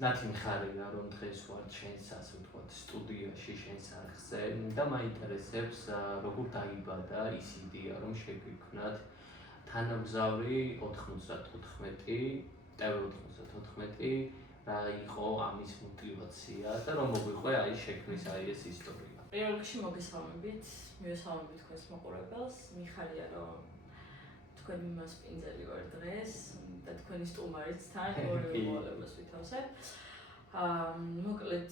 ნათი მხარია რომ დღეს ვარ ჩვენს ასე ვთქვათ სტუდიაში შენს არხზე და მაინტერესებს როგორ დაიბადა ის იდეა რომ შეგვიქმნათ თანამგზავრი 94 TV94 რა იყო ამის мотиваცია და რომ მოგვიყვე აი შექმნის აი ეს ისტორია. პირველ რიგში მოგესალმებით, მივესალმებით თქვენს მოყურებელს. მიხარია რომ თქვენი მასპინძელი ვარ დღეს და თქვენი სტუმარიც თან ორივე მოვალებას ვითავსებ. მოკლედ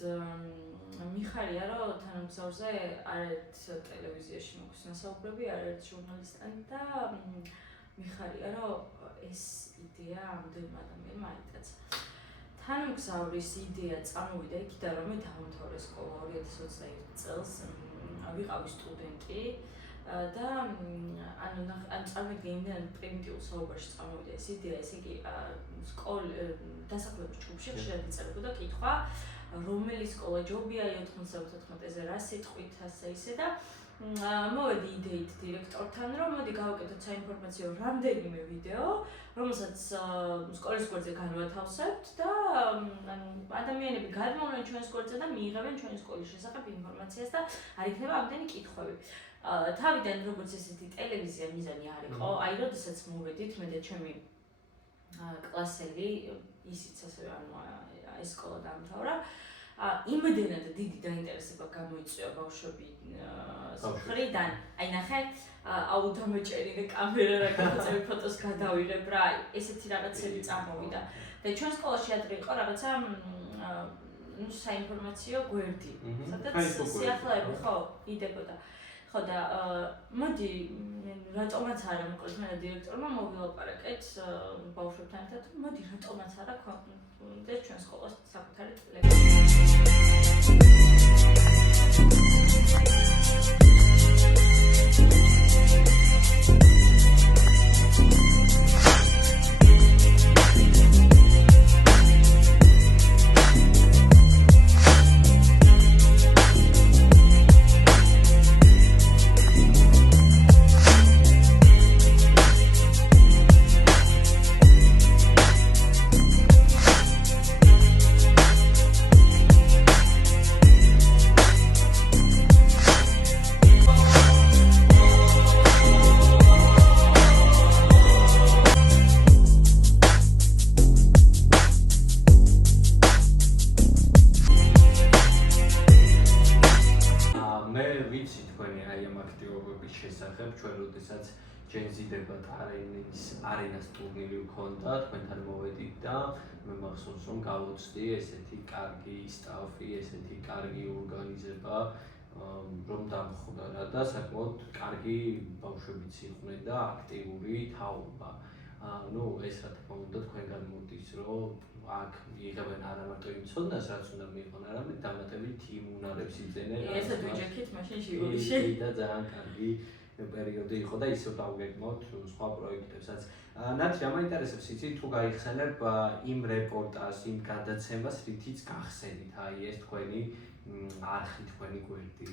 მიხარია რომ თანამგზავრზე არც ტელევიზიაში მოგვს ნასაუბრები, არც ჟურნალისტთან და მიხარია რომ ეს იდეა ამდენმა ადამიანმა აიტაცა. თანამგზავრის იდეა წამოვიდა იქიდან რომ მე დავამთავრე სკოლა 2021 წელს, ვიყავი სტუდენტი და ანუ წარმოგიდგენთ პრიმიტიულ საუბარში წამოვიდა ეს იდეა, ესე იგი დასახლებების ჯგუფში ხშირად იწერებოდა კითხვა რომელი სკოლა ჯობია 94-ზე რა სიტყვით ასე ისე და მოვედი იდეით დირექტორთან რომ მოდი გავაკეთოთ საინფორმაციო რამდენიმე ვიდეო რომელსაც სკოლის გვერდზე განვათავსებთ და ადამიანები გადმოვლენ ჩვენს გვერდზე და მიიღებენ ჩვენი სკოლის შესახებ ინფორმაციას და არ იქნება ამდენი კითხვები. თავიდან როგორც ესეთი ტელევიზია მიზანი არ იყო, აი როდესაც მოვედით მე და ჩემი კლასელი ისიც ასევე ანუ ეს სკოლა დაამთავრა. იმდენად დიდი დაინტერესება გამოიწვია ბავშვები მხრიდან. აი ნახე, აუდიომეჭერინე კამერა რა გადაწევი ფოტოს გადავიღებ რა, ესეთი რაღაცები წამოვიდა. და ჩვენ სკოლაში ადრე იყო რაღაცა საინფორმაციო გვერდი. სადაც სიახლეები ხო იდებოდა. ხო და მოდი რატომაც არა მოკლედ მე და დირექტორმა მოვილაპარაკეთ ბავშვებთან ერთად მოდი რატომაც არა გვქონდეს ჩვენ სკოლას საკუთარი შესახებ ჩვენ როდესაც ჯენზიდებად არენას ტურნირი გქონდა თქვენთან მოვედით და მე მახსოვს რომ გავუწდი ესეთი კარგი სტაფი, ესეთი კარგი ორგანიზება რომ დამხდარა და საკმაოდ კარგი ბავშვებიც იყვნენ და აქტიური თაობა. ნუ ეს რა თქმა უნდა თქვენგან მოდის რომ აქ მიიღებენ არა მარტო იმ ცოდნას რაც უნდა მიიღონ, არამედ დამატებით თიმ უნარებს იძენენ. ესეთ ვიჯექით მაშინ ჟიურიში და ძალიან კარგი პერიოდი იყო და ისევ დავგეგმოთ სხვა პროექტებსაც. ნათი, რა მაინტერესებს იცი თუ გაიხსენებ იმ რეპორტაჟს, იმ გადაცემას, რითიც გახსენით აი ეს თქვენი არხი, თქვენი გვერდი.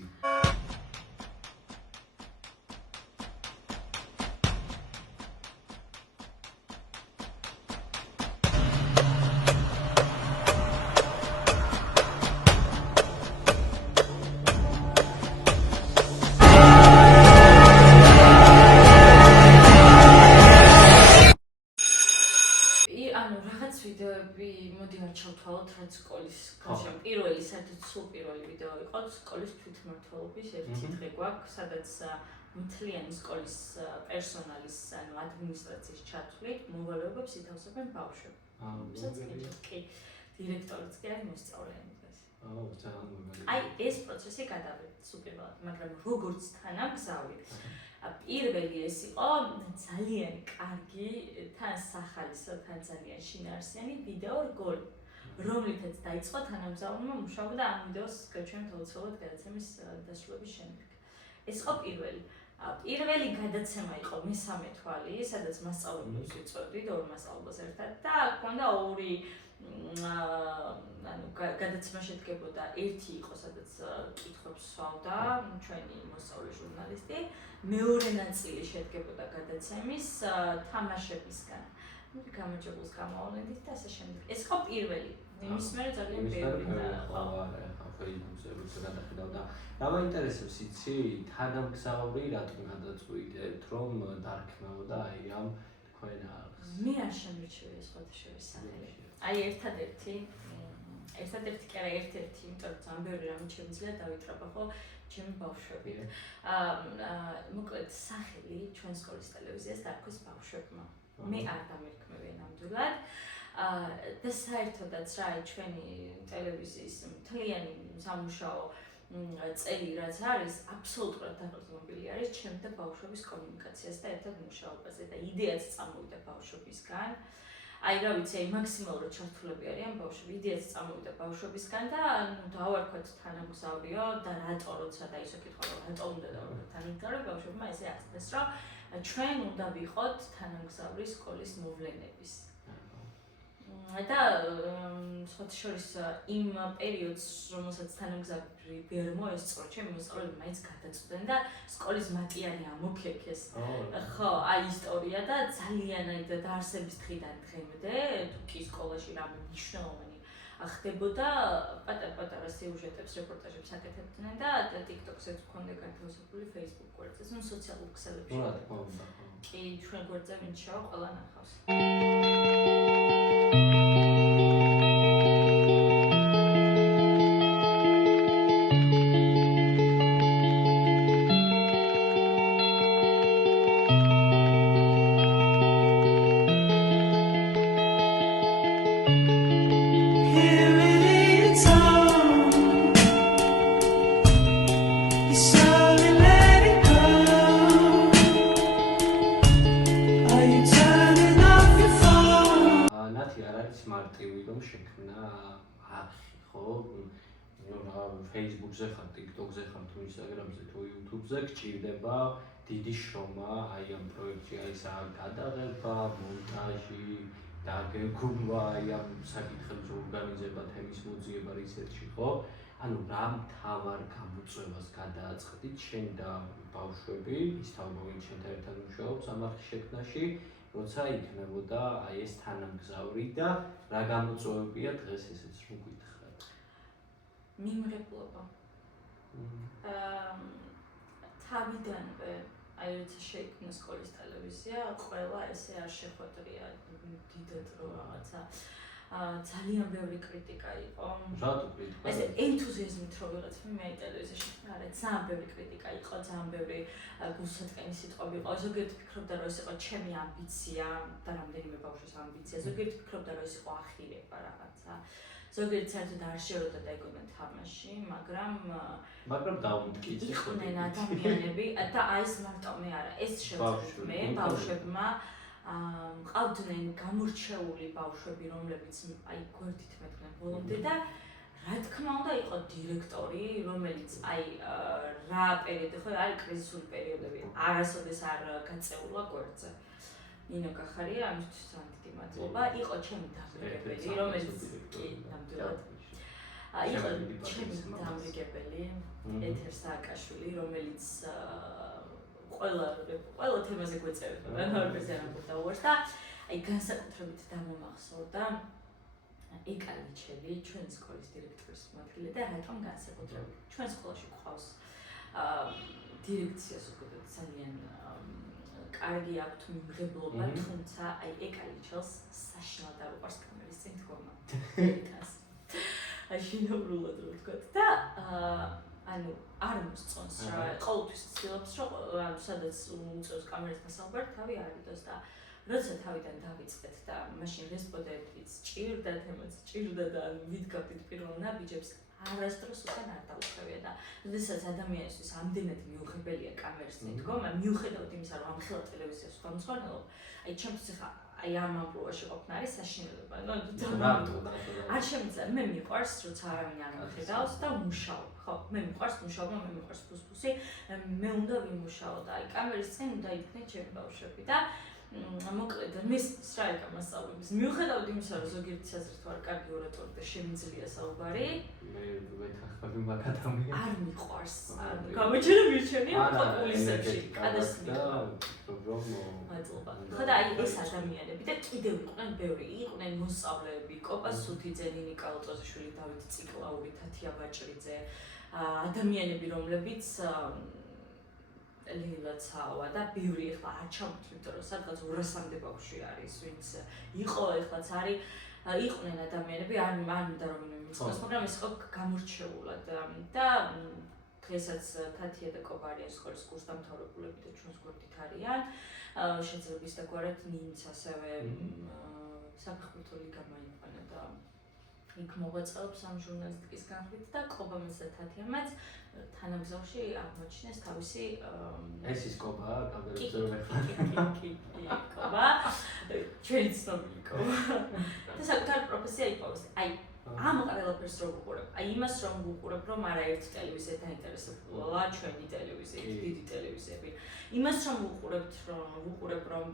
მოდი არ ჩავთვალოთ რაც სკოლის გარშემო პირველი საერთოდ სულ პირველი ვიდეო იყო სკოლის თვითმმართველობის ერთი დღე გვაქვს სადაც მთლიანი სკოლის პერსონალის ანუ ადმინისტრაციის ჩათვლით მოვალეობებს ითავსებენ ბავშვები. კი დირექტორიც კი არის მოსწავლეები დღეს. აი ეს პროცესი გადავიდეთ სულ პირველად, მაგრამ როგორც თანამგზავრი პირველი ეს იყო ძალიან კარგი, თან სახალისო, თან ძალიან შინაარსიანი ვიდეო რგოლი, რომლითაც დაიწყო თანამგზავრმა მუშაობა და ამ ვიდეოს გაჩვენეთ აუცილებლად გადაცემის დასრულების შემდეგ. ეს იყო პირველი. პირველი გადაცემა იყო მესამე თვალი, სადაც მასწავლებლებს ვიწვევდით ორ მასწავლებლს ერთად და ჰქონდა ორი ანუ გადაცემა შედგებოდა ერთი იყო სადაც კითხვებს სვავდა ჩვენი მოსწავლე ჟურნალისტი, მეორე ნაწილი შედგებოდა გადაცემის თამაშებისგან. გამარჯვებულს გამოავლენდით და ასე შემდეგ. ეს იყო პირველი იმის მერე ძალიან ბევრი ხო არა Facebook-ზე როცა გადახედავ და რა მაინტერესებს იცი თანამგზავრი რატომ გადაწყვიტეთ რომ დარქმეოდა აი ამ თქვენ არხს მე არ შემირჩევია სხვათა შორის სახელი აი ერთადერთი კი არა ერთ-ერთი იმიტომ რომ ძალიან ბევრი რამე შემიძლია დავითრაბა ხო ჩემი ბავშვებით მოკლედ სახელი ჩვენ სკოლის ტელევიზიას დაარქვეს ბავშვებმა მე არ დამირქმევია ნამდვილად და საერთოდაც რა ჩვენი ტელევიზიის მთლიანი სამუშაო წელი რაც არის აბსოლუტურად დაფუძნებული არის ჩემ და ბავშვების კომუნიკაციას და ერთად მუშაობაზე და იდეაც წამოვიდა ბავშვებისგან აი რა ვიცი აი მაქსიმალურად ჩართულები არიან ბავშვები იდეაც წამოვიდა ბავშვებისგან და ნუ დავარქვათ თანამგზავრიო და რატო როცა და ისო კითხვა რომ რატო უნდა დავარქვათ თანამგზავრი ბავშვებმა ესე ახსნეს რომ ჩვენ უნდა ვიყოთ თანამგზავრი სკოლის მოვლენების და სხვა შორის იმ პერიოდს რომელსაც თანამგზავრი ვერ მოესწრო ჩემი მოსწავლეები მაინც გადაწყვეტენ და სკოლის მატიანე ამოქეკეს ხო აი ისტორია და ძალიან აი დაარსების დღიდან დღემდე თუ კი სკოლაში რამე მნიშვნელოვანი ხდებოდა პატარ-პატარა სიუჟეტებს რეპორტაჟებს აკეთებდნენ და TikTok-ზე გქონდა განთავსებული Facebook გვერდზე ნუ სოციალურ ქსელებში კი ჩვენ გვერდზე ვინც შევა ყველა ნახავს Facebook-ზე ხარ, TikTok-ზე ხარ, თუ Instagram-ზე, თუ YouTube-ზე გჭირდება დიდი შრომა აი ამ პროექტში, აი გადაღება, მონტაჟი, დაგეგმვა, აი ამ საკითხების ორგანიზება, თემის მოძიება რისერჩი, ხო? ანუ რა მთავარ გამოწვევას გადააწყდით შენ და ბავშვები, ის თავმოვინ შენთან ერთად მუშაობს ამ არხის შექმნაში, როცა იქნებოდა აი ეს თანამგზავრი და რა გამოწვევებია დღეს ესეც რომ გითხრათ? მიმღებლობა. თავიდანვე აი როცა შეიქმნა სკოლის ტელევიზია, ყველა ესე არ შეხვედრია დიდად რო რაღაცა ძალიან ბევრი კრიტიკა იყო. რატო კრიტიკა? ესე ენთუზიაზმით რო ვიღაც მე აი ტელევიზიაში არა, ძალიან ბევრი კრიტიკა იყო, ძალიან ბევრი გულსატკენი სიტყვები იყო. ზოგიერთი ფიქრობდა რომ ეს იყო ჩემი ამბიცია და რამდენიმე ბავშვის ამბიცია. ზოგიერთი ფიქრობდა რომ ეს იყო ახირება რაღაცა. ზოგიერთი საერთოდ არ შეეროდა და ეგონა თამაში, მაგრამ დაუმტკიცე იყვნენ ადამიანები და აი ეს მარტო მე არა, ეს შევწევთ მე ბავშვებმა მყავდნენ გამორჩეული ბავშვები, რომლებიც აი გვერდით მედგნენ ბოლომდე და რა თქმა უნდა იყო დირექტორი, რომელიც აი რა პერიოდი ხო არის კრიზისული პერიოდები, არასოდეს არ გაწეულა გვერდზე. ნინო კახარია, ამისთვის ძალიან დიდი მადლობა. იყო ჩემი დამრიგებელი, რომელიც კი ნამდვილად იყო ჩემი დამრიგებელი, ეთერ სააკაშვილი, რომელიც ყველა თემაზე გვეწევდა, ნორმალურზე ამბობდა უარს და აი განსაკუთრებით დამომახსოვრდა ეკალიჩელი, ჩვენი სკოლის დირექტორის მოადგილე და რატომ განსაკუთრებით ჩვენ სკოლაში გვყავს დირექციას უკვე ძალიან კარგი აქვთ მიმღებლობა, თუმცა აი ეკალიჩელს საშინელად არ უყვარს კამერის წინ დგომა. შინაურულად რო ვთქვათ და ანუ არ მოსწონს რა, ყოველთვის ცდილობს რომ ანუ სადაც უწევს კამერასთან საუბარი, თავი არ იდოს და როცა თავიდან დავიწყეთ და მაშინ რესპონდენტიც ჭირდა თემაც ჭირდა და ვიდგავდით პირველ ნაბიჯებს არასდროს უკან არ დაუშვებია და როდესაც ადამიანისთვის ამდენად მიუღებელია კამერის წინ დგომა, მიუხედავად იმისა, რომ ამხელა ტელევიზიას გამოსხარნელობ, აი ჩემთვის ახლა აი ამ ამპლუაში ყოფნა არის საშინელება. არ შემიძლია, მე მიყვარს, როცა არავინ არ მიხედავს და ვმუშაობ. ხო, მე მიყვარს მუშაობა, მე მიყვარს ფუსფუსი, მე უნდა ვიმუშაო და აი კამერის წინ უნდა იდგნენ ჩემი ბავშვები და მოკლედ მის რა იყო მასწავლებლების მიუხედავად იმისა, რომ ზოგიერთი საზრით ვარ კარგი ორატორი და შემიძლია საუბარი, მე ვეთანხმები მაგ ადამიანს. არ მიყვარს. გამოჩენა მირჩენია პოპულისტებში. გადასმით. ვფიქრობ რომ მადლობა. ხო და აი ეს ადამიანები და კიდევ იყვნენ ბევრი, იყვნენ მოსწავლეები, კოპა სუთიძე, ნინი კალოწოშვილი, დავით ციკლაური, თათია ბაჭრიძე, ადამიანები, რომლებიც ლეილა ცავა და ბევრი ახლა არ ჩამოთვლით რომ სადღაც 200-მდე ბავშვი არის, ვინც იყო ახლაც არის, იყვნენ ადამიანები, არ მინდა რომ მიწყოს, მაგრამ ეს იყო გამორჩეულად და დღესაც თათია და კოპა არიან სკოლის კურსდამთავრებულები და ჩვენს გვერდით არიან. შეიძლება ისდაგვარად ნინც ასევე საფეხბურთო ლიგა მაიყვანა და იქ მოღვაწეობს ამ ჟურნალისტიკის განხრით და კოპამაც და თათიამაც თანამგზავრში აღმოჩნეს თავისი ეს ის კოპაა, გამერეცერვეხლა. კოპა ჩვენი ცნობილი კოპა და საკუთარი პროფესია იპოვეს. აი ამ ყველაფერს რო ვუყურებ, აი იმას რომ ვუყურებ, რომ არა ერთ ტელევიზია დაინტერესებულა ჩვენი ტელევიზიით, დიდი ტელევიზიები. იმას რომ ვუყურებ, რომ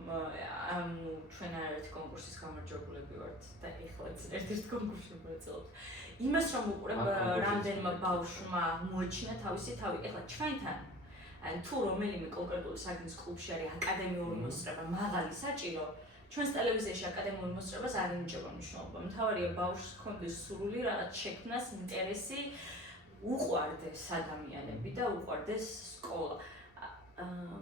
ჩვენ არაერთი კონკურსის გამარჯვებულები ვართ და ეხლაც ერთ-ერთ კონკურსში ვაწევთ. იმას რომ ვუყურებ, რამდენმა ბავშვმა მოაჩინა თავისი თავი. ეხლა ჩვენთან აი თუ რომელიმე კონკრეტული საგნის კლუბში არის აკადემიური მოსწრება, მაღალი საჭირო, ჩვენს ტელევიზიაში აკადემიური მოსწრებას არ ენიჭება მნიშვნელობა. მთავარია ბავშვს ჰქონდეს სურვილი რაღაც შექმნას, ინტერესი, უყვარდეს ადამიანები და უყვარდეს სკოლა.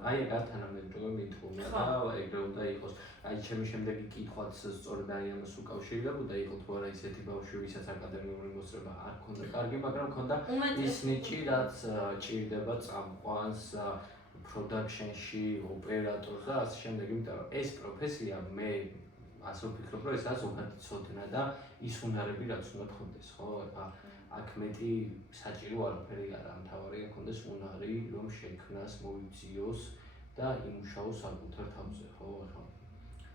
აი ეგ თანამედროვე მითხოვნა და ეგრე უნდა იყოს. აი ჩემი შემდეგი კითხვაც სწორედ აი ამას უკავშირდებოდა, იყო თუ არა ისეთი ბავშვი, ვისაც აკადემიური მოსწრება არ ჰქონდა კარგი, მაგრამ ჰქონდა ის ნიჭი, რაც ჭირდება წამყვანს პროდაქშენში, ოპერატორს და ასე შემდეგ, იმიტომ რომ ეს პროფესია მე ასე ვფიქრობ, რომ ესაა ზოგადი ცოდნა და ის უნარები, რაც უნდა გქონდეს, ხო? აქ მეტი საჭირო არაფერი არა, მთავარია გქონდეს უნარი, რომ შექმნას, მოიძიოს და იმუშაოს საკუთარ თავზე, ხო?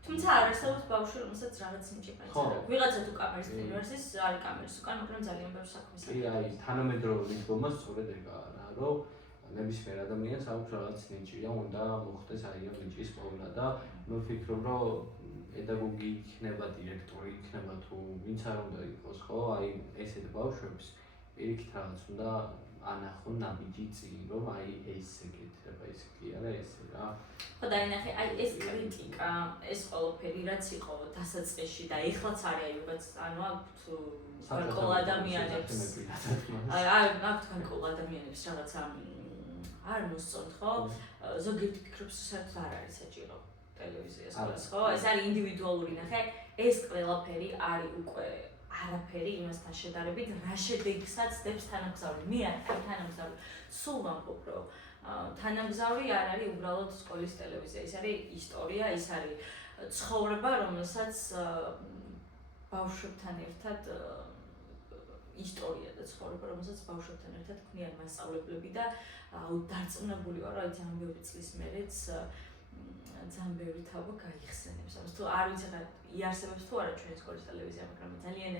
თუმცა არ არსებობს ბავშვი, რომელსაც რაღაც ნიჭი პაიწერა. ვიღაცა თუ კამერის წინ ვერსის, არის კამერის უკან, მაგრამ ძალიან ბევრი საქმის. კი, აი, თანამედროვე მიდგომა სწორედ ეგაა რა, რომ ნებისმიერ ადამიანს აქვს რაღაც ნიჭი და უნდა მოხდეს აი ამ ნიჭის პოვნა და მე ვფიქრობ, რომ პედაგოგი იქნება, დირექტორი იქნება თუ ვინც არ უნდა იყოს, ხო? აი ესეთ ბავშვებს პირიქით რაღაც უნდა ანახონ ნაბიჯი წინ, რომ აი ეს ეკეთება, ეს კი არა ესე რა. ხო და ინახე, აი ეს კრიტიკა, ეს ყველაფერი რაც იყო დასაწყისში და ეხლაც არის, აი ვიღაც ანუ აქვთ გარკვეულ ადამიანებს. აქვთ გარკვეულ ადამიანებს რაღაცა არ მოსწონთ, ხო? ზოგიერთი ფიქრობს, საერთოდ არ არის საჭირო ტელევიზია სკოლას, ხო? ეს არის ინდივიდუალური, ნახე, ეს ყველაფერი არის უკვე არაფერი იმასთან შედარებით, რა შედეგსაც დებს თანამგზავრი. მე არ თანამგზავრი. სულ ვამბობ, რომ თანამგზავრი არ არის უბრალოდ სკოლის ტელევიზია, ის არის ისტორია, ის არის ცხოვრება, რომელსაც ბავშვებთან ერთად ისტორია და ცხოვრება, რომელსაც ბავშვებთან ერთად ქმნიან მასწავლებლები და დარწმუნებული ვარ, რომ ძალიან ბევრი წლის მერეც ძალიან ბევრი თავი გაიხსენებს. ამას თუ არ ვიცი რა იარსებებს თუ არა ჩვენი სკოლის ტელევიზია, მაგრამ ძალიან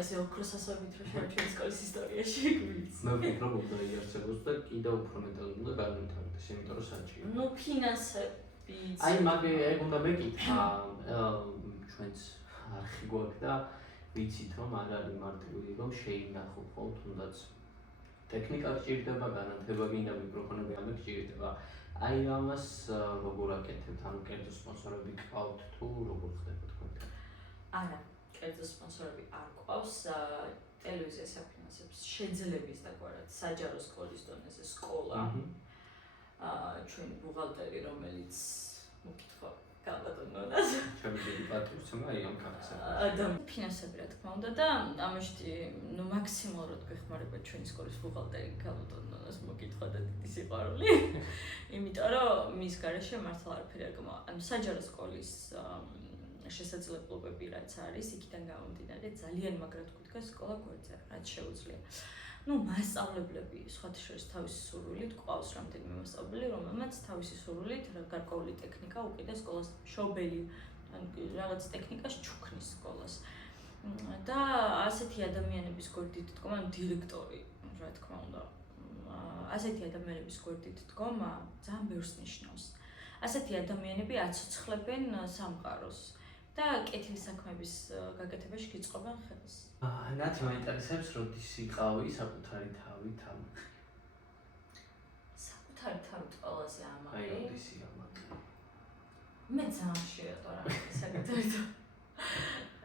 ესე ოქროს ასოებით რომ შევა ჩვენი სკოლის ისტორიაში გვიცი. მე ვფიქრობ, რომ იარსებობს და კიდევ უფრო მეტად უნდა განვითარდეს, იმიტომ რომ საჭირო. ნუ ფინანსები. აი მაგე ეგ უნდა მეკითხა ჩვენს არხი გვაქვს და ვიცით რომ არ არის მარტივი რომ შეინახო ხო თუნდაც ტექნიკა გჭირდება, განათლება გინდა, მიკროფონები ამ გჭირდება. აი ამას როგორ აკეთებთ? ანუ კერძო სპონსორები გყავთ თუ როგორ ხდება თქვენ? არა, კერძო სპონსორები არ გყავს. ტელევიზიას აფინანსებს შეძლების დაგვარად საჯარო სკოლის დონეზე სკოლა. ჩვენი ბუღალტერი, რომელიც მოკითხა გაბატონონას. ჩემი დიდი პატრიოტი აი ამ კაცს. და ფინანსები რა თქმა უნდა და ამაში ნუ მაქსიმალურად გვეხმარება ჩვენი სკოლის ბუღალტერი გაბატონონას მოკითხა და დიდი სიყვარული. იმიტომ რომ მის გარეშე მართლა არაფერი არ გამოვა. ანუ საჯარო სკოლის შესაძლებლობები რაც არის, იქიდან გამომდინარე ძალიან მაგრად გვიდგა სკოლა გვერდზე, რაც შეუძლია. ნუ მასწავლებლები სხვათა შორის თავისი სურვილით გვყავს რამდენიმე მასწავლებელი, რომელმაც თავისი სურვილით გარკვეული ტექნიკა უყიდეს სკოლას, შობელი, ანუ რაღაც ტექნიკას ჩუქნის სკოლას. და ასეთი ადამიანების გვერდით დგომა, ანუ დირექტორი, რა თქმა უნდა, ასეთი ადამიანების გვერდით დგომა ძალიან ბევრს ნიშნავს. ასეთი ადამიანები აცოცხლებენ სამყაროს და კეთილი საქმების გაკეთებაში გიწყობენ ხელს. ნათი მაინტერესებს, როდის იყავი საკუთარი თავით ამ. საკუთარი თავით ყველაზე ამაყი. აი, როდის ამაყი. ძალიან ხშირად ვარ ამის საკუთრებით.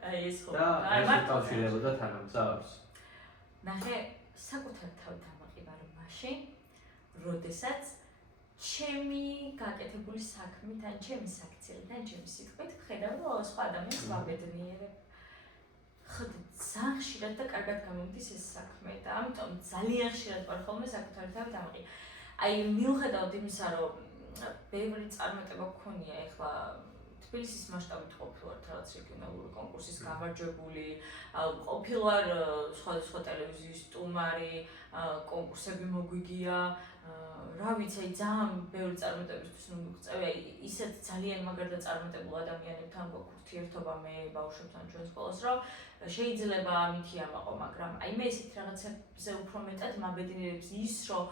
აი ეს ხო. აი ეს კავშირებოდა თანამწავს. ნახე, საკუთარ თავით ამაყივარ მაშინ, როდესაც ჩემი გაკეთებული საქმით, ან ჩემი საქციელით, ან ჩემი სიტყვით ხედავ, რომ სხვა ადამიანს ვაბედნიერებ. ხო, ძალიან ხშირად და კარგად გამომდის ეს საქმე და ამიტომ ძალიან ხშირად ვარ ხოლმე საკუთარ თავით ამაყი. აი, მიუხედავად იმისა, რომ ბევრი წარმატება გქონია ეხლა თბილისის მასშტაბით ყოფილვარ რაღაც რეგიონალური კონკურსის გამარჯვებული, ყოფილვარ სხვადასხვა ტელევიზიის სტუმარი, კონკურსები მოგვიგია, რა ვიცი, ძალიან ბევრი წარმატებისთვის მივიღწევი, აი ისეთ ძალიან მაგარ და წარმატებულ ადამიანებთან გვაქვს ურთიერთობა მე ბავშვებთან ჩვენ სკოლას, რომ შეიძლება ამითი ამაყო, მაგრამ აი მე ესეთ რაღაცებზე უფრო მეტად მაბედნიერებს ის, რომ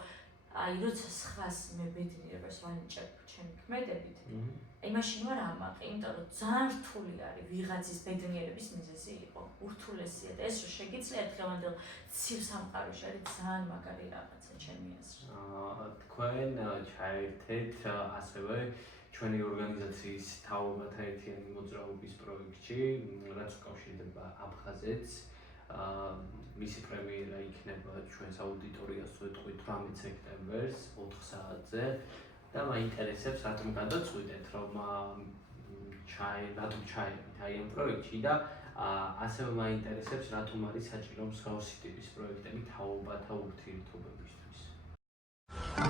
აი როცა სხვას მე ბედნიერებას ვანიჭებ ჩემი ქმედებით, აი მაშინ ვარ ამაყი, იმიტომ რომ ძალიან რთული არის ვიღაცის ბედნიერების მიზეზი იყო, ურთულესია და ეს რომ შეგიძლია დღევანდელ ცივ სამყაროში არის ძალიან მაგარი რაღაცა ჩემი აზრით. თქვენ ჩაერთეთ ასევე ჩვენი ორგანიზაციის თაობათა ერთიანი მოძრაობის პროექტში, რაც უკავშირდება აფხაზეთს. მისი პრემიერა იქნება ჩვენს აუდიტორიას ვეთქვით 18 სექტემბერს 4 საათზე და მაინტერესებს რატომ გადაწყვიტეთ რომ რატომ ჩაერთეთ აი ამ პროექტში და ასევე მაინტერესებს რატომ არის საჭირო მსგავსი ტიპის პროექტები თაობათა ურთიერთობებისთვის.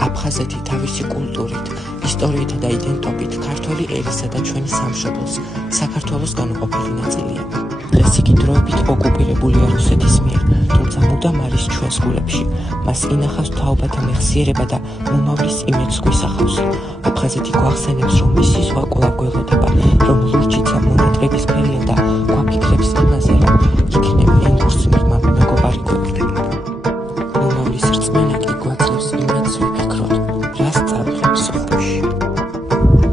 აფხაზეთი თავისი კულტურით, ისტორიითა და იდენტობით ქართველი ერისა და ჩვენი სამშობლოს, საქართველოს განუყოფელი ნაწილია. დღეს იგი დროებით ოკუპირებულია რუსეთის მიერ, თუმცა მუდამ არის ჩვენს გულებში. მას ინახავს თაობათა მეხსიერება და მომავლის იმედს გვისახავს. აფხაზეთი გვახსენებს, რომ მისი ზღვა კვლავ გველოდება, რომ ლურჯიცა მონატრების ფერია და გვაფიქრებს იმაზე, რომ იქნებიან მოსმენმა მეგობარი გვერდება. მომავლის რწმენა კი გვაძლევს იმედს ვიფიქროთ, რას წავიღებს სოფელში.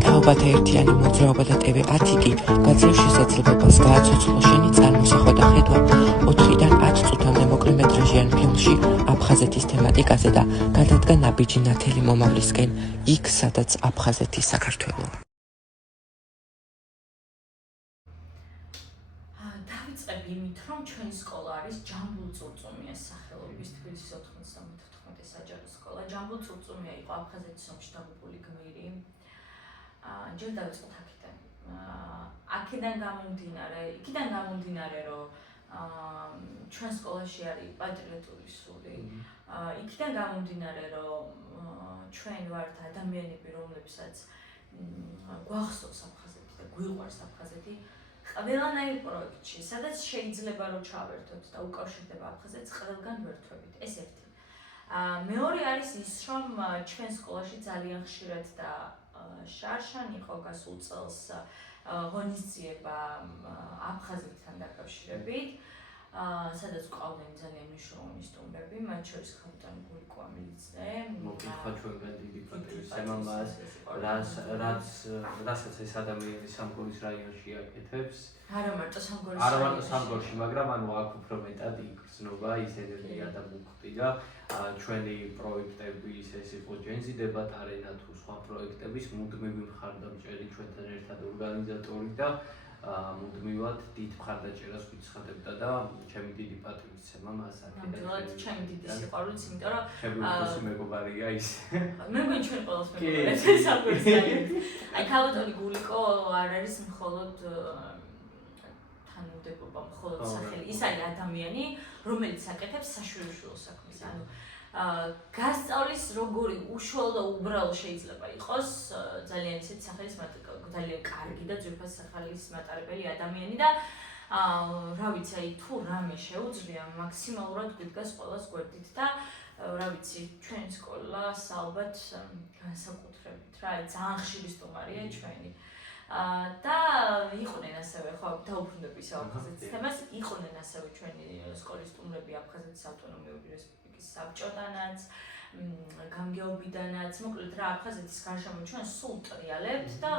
თაობათა ერთიანი მოძრაობა და TV10 კი გაძლევს შესაძლებლობას გააცოცხლოს შენი წარმოსახვა და ხედვა 4-დან 10 წუთამდე მოკლემეტრაჟიან ფილმში აფხაზეთის თემატიკაზე და გადადგა ნაბიჯი ნათელი მომავლისკენ, იქ სადაც აფხაზეთი საქართველოა. დავიწყები იმით, რომ ჩვენი სკოლა არის ჯამბულ წურწუმიას სახელობის თბილისის 94 საჯარო სკოლა. ჯამბულ წურწუმია იყო აფხაზეთის ომში დაღუპული გმირი. ჯერ დავიწყოთ აქედან. აქედან გამომდინარე, რომ ჩვენ სკოლაში არის პატრიოტული სული. იქიდან გამომდინარე, რომ ჩვენ ვართ ადამიანები, რომლებსაც გვახსოვს აფხაზეთი და გვიყვარს აფხაზეთი. ყველანაირ პროექტში, სადაც შეიძლება რომ ჩავერთოთ და უკავშირდება აფხაზეთს, ყველგან ვერთვებით. ეს ერთი. მეორე არის ის, რომ ჩვენ სკოლაში ძალიან ხშირად და შარშან იყო გასულ წელს ღონისძიება აფხაზეთთან დაკავშირებით, სადაც ყავდნენ ძალიან მნიშვნელოვანი სტუმრები, მათ შორის ხალხთან გულიკო ამილიძე. მოგიხვა ჩვენგან დიდი პატივი სემამას, რასაც ეს ადამიანი სამგორის რაიონში აკეთებს. არა მარტო სამგორში, მაგრამ ანუ აქ უფრო მეტად იგრძნობა ის ენერგია და მუქტი და ჩვენი პროექტების ეს იყო ჯენზიდებათ არენა თუ სხვა პროექტების მუდმივი მხარდამჭერი ჩვენთან ერთად ორგანიზატორი და მუდმივად დიდ მხარდაჭერას გვიცხადებდა და ჩემი დიდი პატივით სემამას აქედან. ნამდვილად ჩემი დიდი სიყვარულიც, იმიტომ რომ ჩემი უფროსი მეგობარია ის. მე მგონი ჩვენ ყველას მეგობარია სამგორში. აი ქალბატონი გულიკო არ არის მხოლოდ თანამდებობა, მხოლოდ სახელი. ის არის ადამიანი, რომელიც აკეთებს საშვილიშვილო საქმეს. ანუ გასწავლის როგორი უშუალო და უბრალო შეიძლება იყოს ძალიან ისეთი სახელის ძალიან კარგი და ძვირფას სახელის მატარებელი ადამიანი და რა ვიცი, აი თუ რამე შეუძლია, მაქსიმალურად გვიდგას ყველას გვერდით და რა ვიცი, ჩვენი სკოლას ალბათ განსაკუთრებით რა, აი ძალიან ხშირი სტუმარია ჩვენი. და იყვნენ ასევე, ხო, დაუბრუნდები ისე აფხაზეთის თემას, იყვნენ ასევე ჩვენი სკოლის სტუმრები აფხაზეთის ავტონომიური რესპუბლიკის საბჭოდანაც, გამგეობიდანაც, მოკლედ რა, აფხაზეთის გარშემო ჩვენ სულ ტრიალებთ და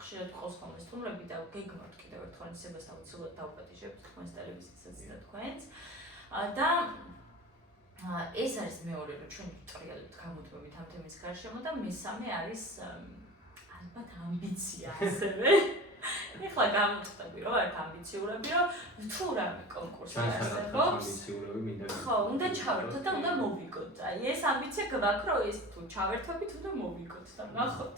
ხშირად ყავს ხოლმე სტუმრები და გეგმავთ კიდევ ერთხელ ისებას აუცილებლად დავუპატიჟებთ თქვენს ტელევიზიასაც და თქვენს. და ეს არის მეორე, რომ ჩვენ ტრიალებთ გამუდმებით ამ თემის გარშემო და მესამე არის ალბათ ამბიცია ასევე. ეხლა გამოვხდები რომ არის ამბიციურები რომ თუ რამე კონკურსი არსებობს ხო უნდა ჩავერთოთ და უნდა მოვიგოთ აი ეს ამბიცია გვაქვს რომ ეს თუ ჩავერთობით უნდა მოვიგოთ და ნახოთ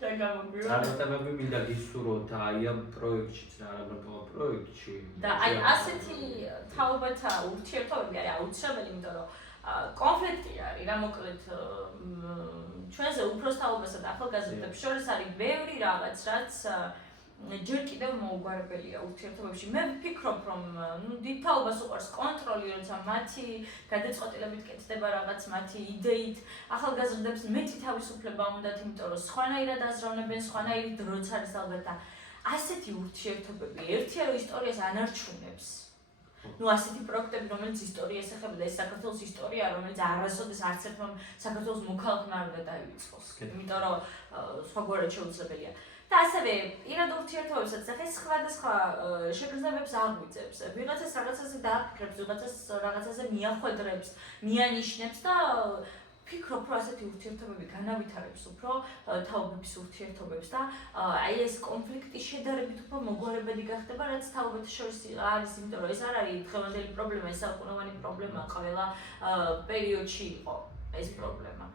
რა გამოგვივა წარმატებები მინდა გისურვოთ აი ამ პროექტშიც და არა მარტო პროექტში და აი ასეთი თაობათა ურთიერთობები არის აუცილებელი იმიტომ რომ კონფლიქტი არის რა მოკლედ ჩვენზე უფროს თაობასა და ახალგაზრდებს შორის არის ბევრი რაღაც რაც ჯერ კიდევ მოუგვარებელია ურთიერთობებში მე ვფიქრობ რომ დიდ თაობას უყარს კონტროლი როცა მათი გადაწყვეტილებით კეთდება რაღაც მათი იდეით ახალგაზრდებს მეტი თავისუფლება უნდათ იმიტომ რომ სხვანაირად აზროვნებენ სხვანაირი დროც არის ალბათ და ასეთი ურთიერთობები ერთია რომ ისტორიას ანარჩუნებს ну ასეთი პროექტები რომელიც ისტორიას ეხება და ეს საქართველოს ისტორია რომელიც არასოდეს არც ერთმა საქართველოს მოქალაქემ არ უნდა დაივიწყოს იმიტომ რომ სხვაგვარად შეუძლებელია და ასევე პირად ურთიერთობებსაც ახლა სხვადასხვა შეგრძნებებს აღვიძებს ვიღაცას რაღაცაზე დააფიქრებს ვიღაცას რაღაცაზე მიახვედრებს მიანიშნებს და ფიქრობ რომ ასეთი ურთიერთობები განავითარებს უფრო თაობების ურთიერთობებს და აი ეს კონფლიქტი შედარებით უფრო მოგვარებადი გახდება რაც თაობათა შორის არის იმიტომ რომ ეს არ არის დღევანდელი პრობლემა ეს საუკუნოვანი პრობლემაა ყველა პერიოდში იყო ეს პრობლემა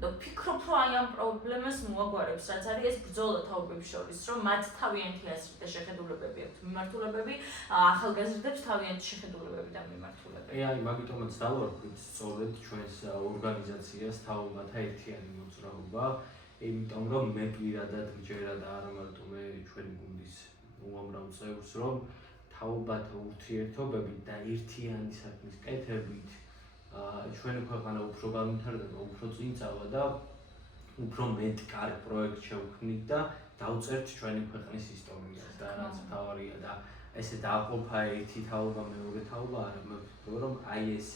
და ფიქრობ რომ აი ამ პრობლემას მოაგვარებს რაც არის ეს ბრძოლა თაობების შორის რომ მათ თავიანთი აზრი და შეხედულებები აქვთ მიმართულებები ახალგაზრდებს თავიანთი შეხედულებები და მიმართულებები აი მაგიტომაც დავარქვით სწორედ ჩვენს ორგანიზაციას თაობათა ერთიანი მოძრაობა იმიტომ რომ მე პირადად მჯერა და არა მარტო მე ჩვენი გუნდის უამრავ წევრს რომ თაობათა ურთიერთობები და ერთიანი საქმის კეთებით ჩვენი ქვეყანა უფრო განვითარდება, უფრო წინ წავა და უფრო მეტ კარგ პროექტს შევქმნით და დავწერთ ჩვენი ქვეყნის ისტორიას და რაც მთავარია და ესე დააყოფა ერთი თაობა მეორე თაობა არა მე ვფიქრობ რომ აი ეს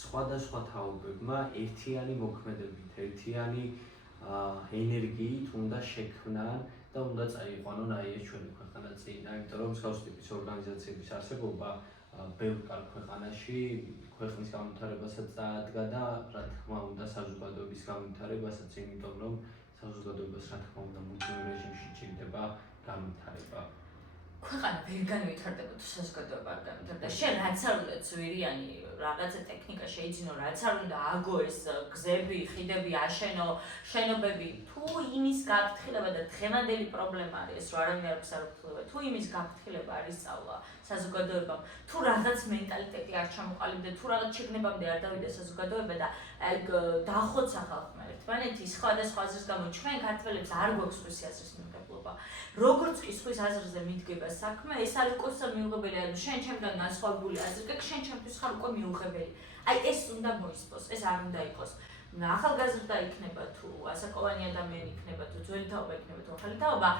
სხვადასხვა თაობებმა ერთიანი მოქმედებით, ერთიანი ენერგიით უნდა შექმნან და უნდა წაიყვანონ აი ეს ჩვენი ქვეყანა წინ. იმიტომ რომ მსგავს ტიპის ორგანიზაციების არსებობა ბევრ კარგ ქვეყანაში ქვეყნის განვითარებასაც წაადგა და რა თქმა უნდა საზოგადოების განვითარებასაც, იმიტომ რომ საზოგადოებას რა თქმა უნდა მუდმივ რეჟიმში ჭირდება განვითარება. ქვეყანა ვერ განვითარდება თუ საზოგადოება არ განვითარდება. შენ რაც არ უნდა ძვირიანი რაღაცა ტექნიკა შეიძინო, რაც არ უნდა აგო ეს გზები, ხიდები აშენო, შენობები, თუ იმის გაფრთხილება და დღევანდელი პრობლემა არის ეს რომ არავინ არ აქვს არაფრთხილება, თუ იმის გაფრთხილება არის სწავლა საზოგადოებამ, თუ რაღაც მენტალიტეტი არ ჩამოყალიბდა, თუ რაღაც შეგნებამდე არ დავიდა საზოგადოება და დახოცა ხალხმა ერთმანეთი სხვადასხვა აზრის გამო ჩვენ ქართველებს არ გვაქვს სხვისი აზრის მიღებულობა. როგორც კი სხვის აზრზე მიდგება საქმე, ეს არ იყოს მიუღებელი, ანუ შენ ჩემთან განსხვავებული აზრი გაქვს, შენ ჩემთვის ხარ უკვე მიუღებელი. აი ეს უნდა მოისწოს, ეს არ უნდა იყოს. ახალგაზრდა იქნება თუ ასაკოვანი ადამიანი იქნება თუ ძველი თაობა იქნება თუ ახალი თაობა,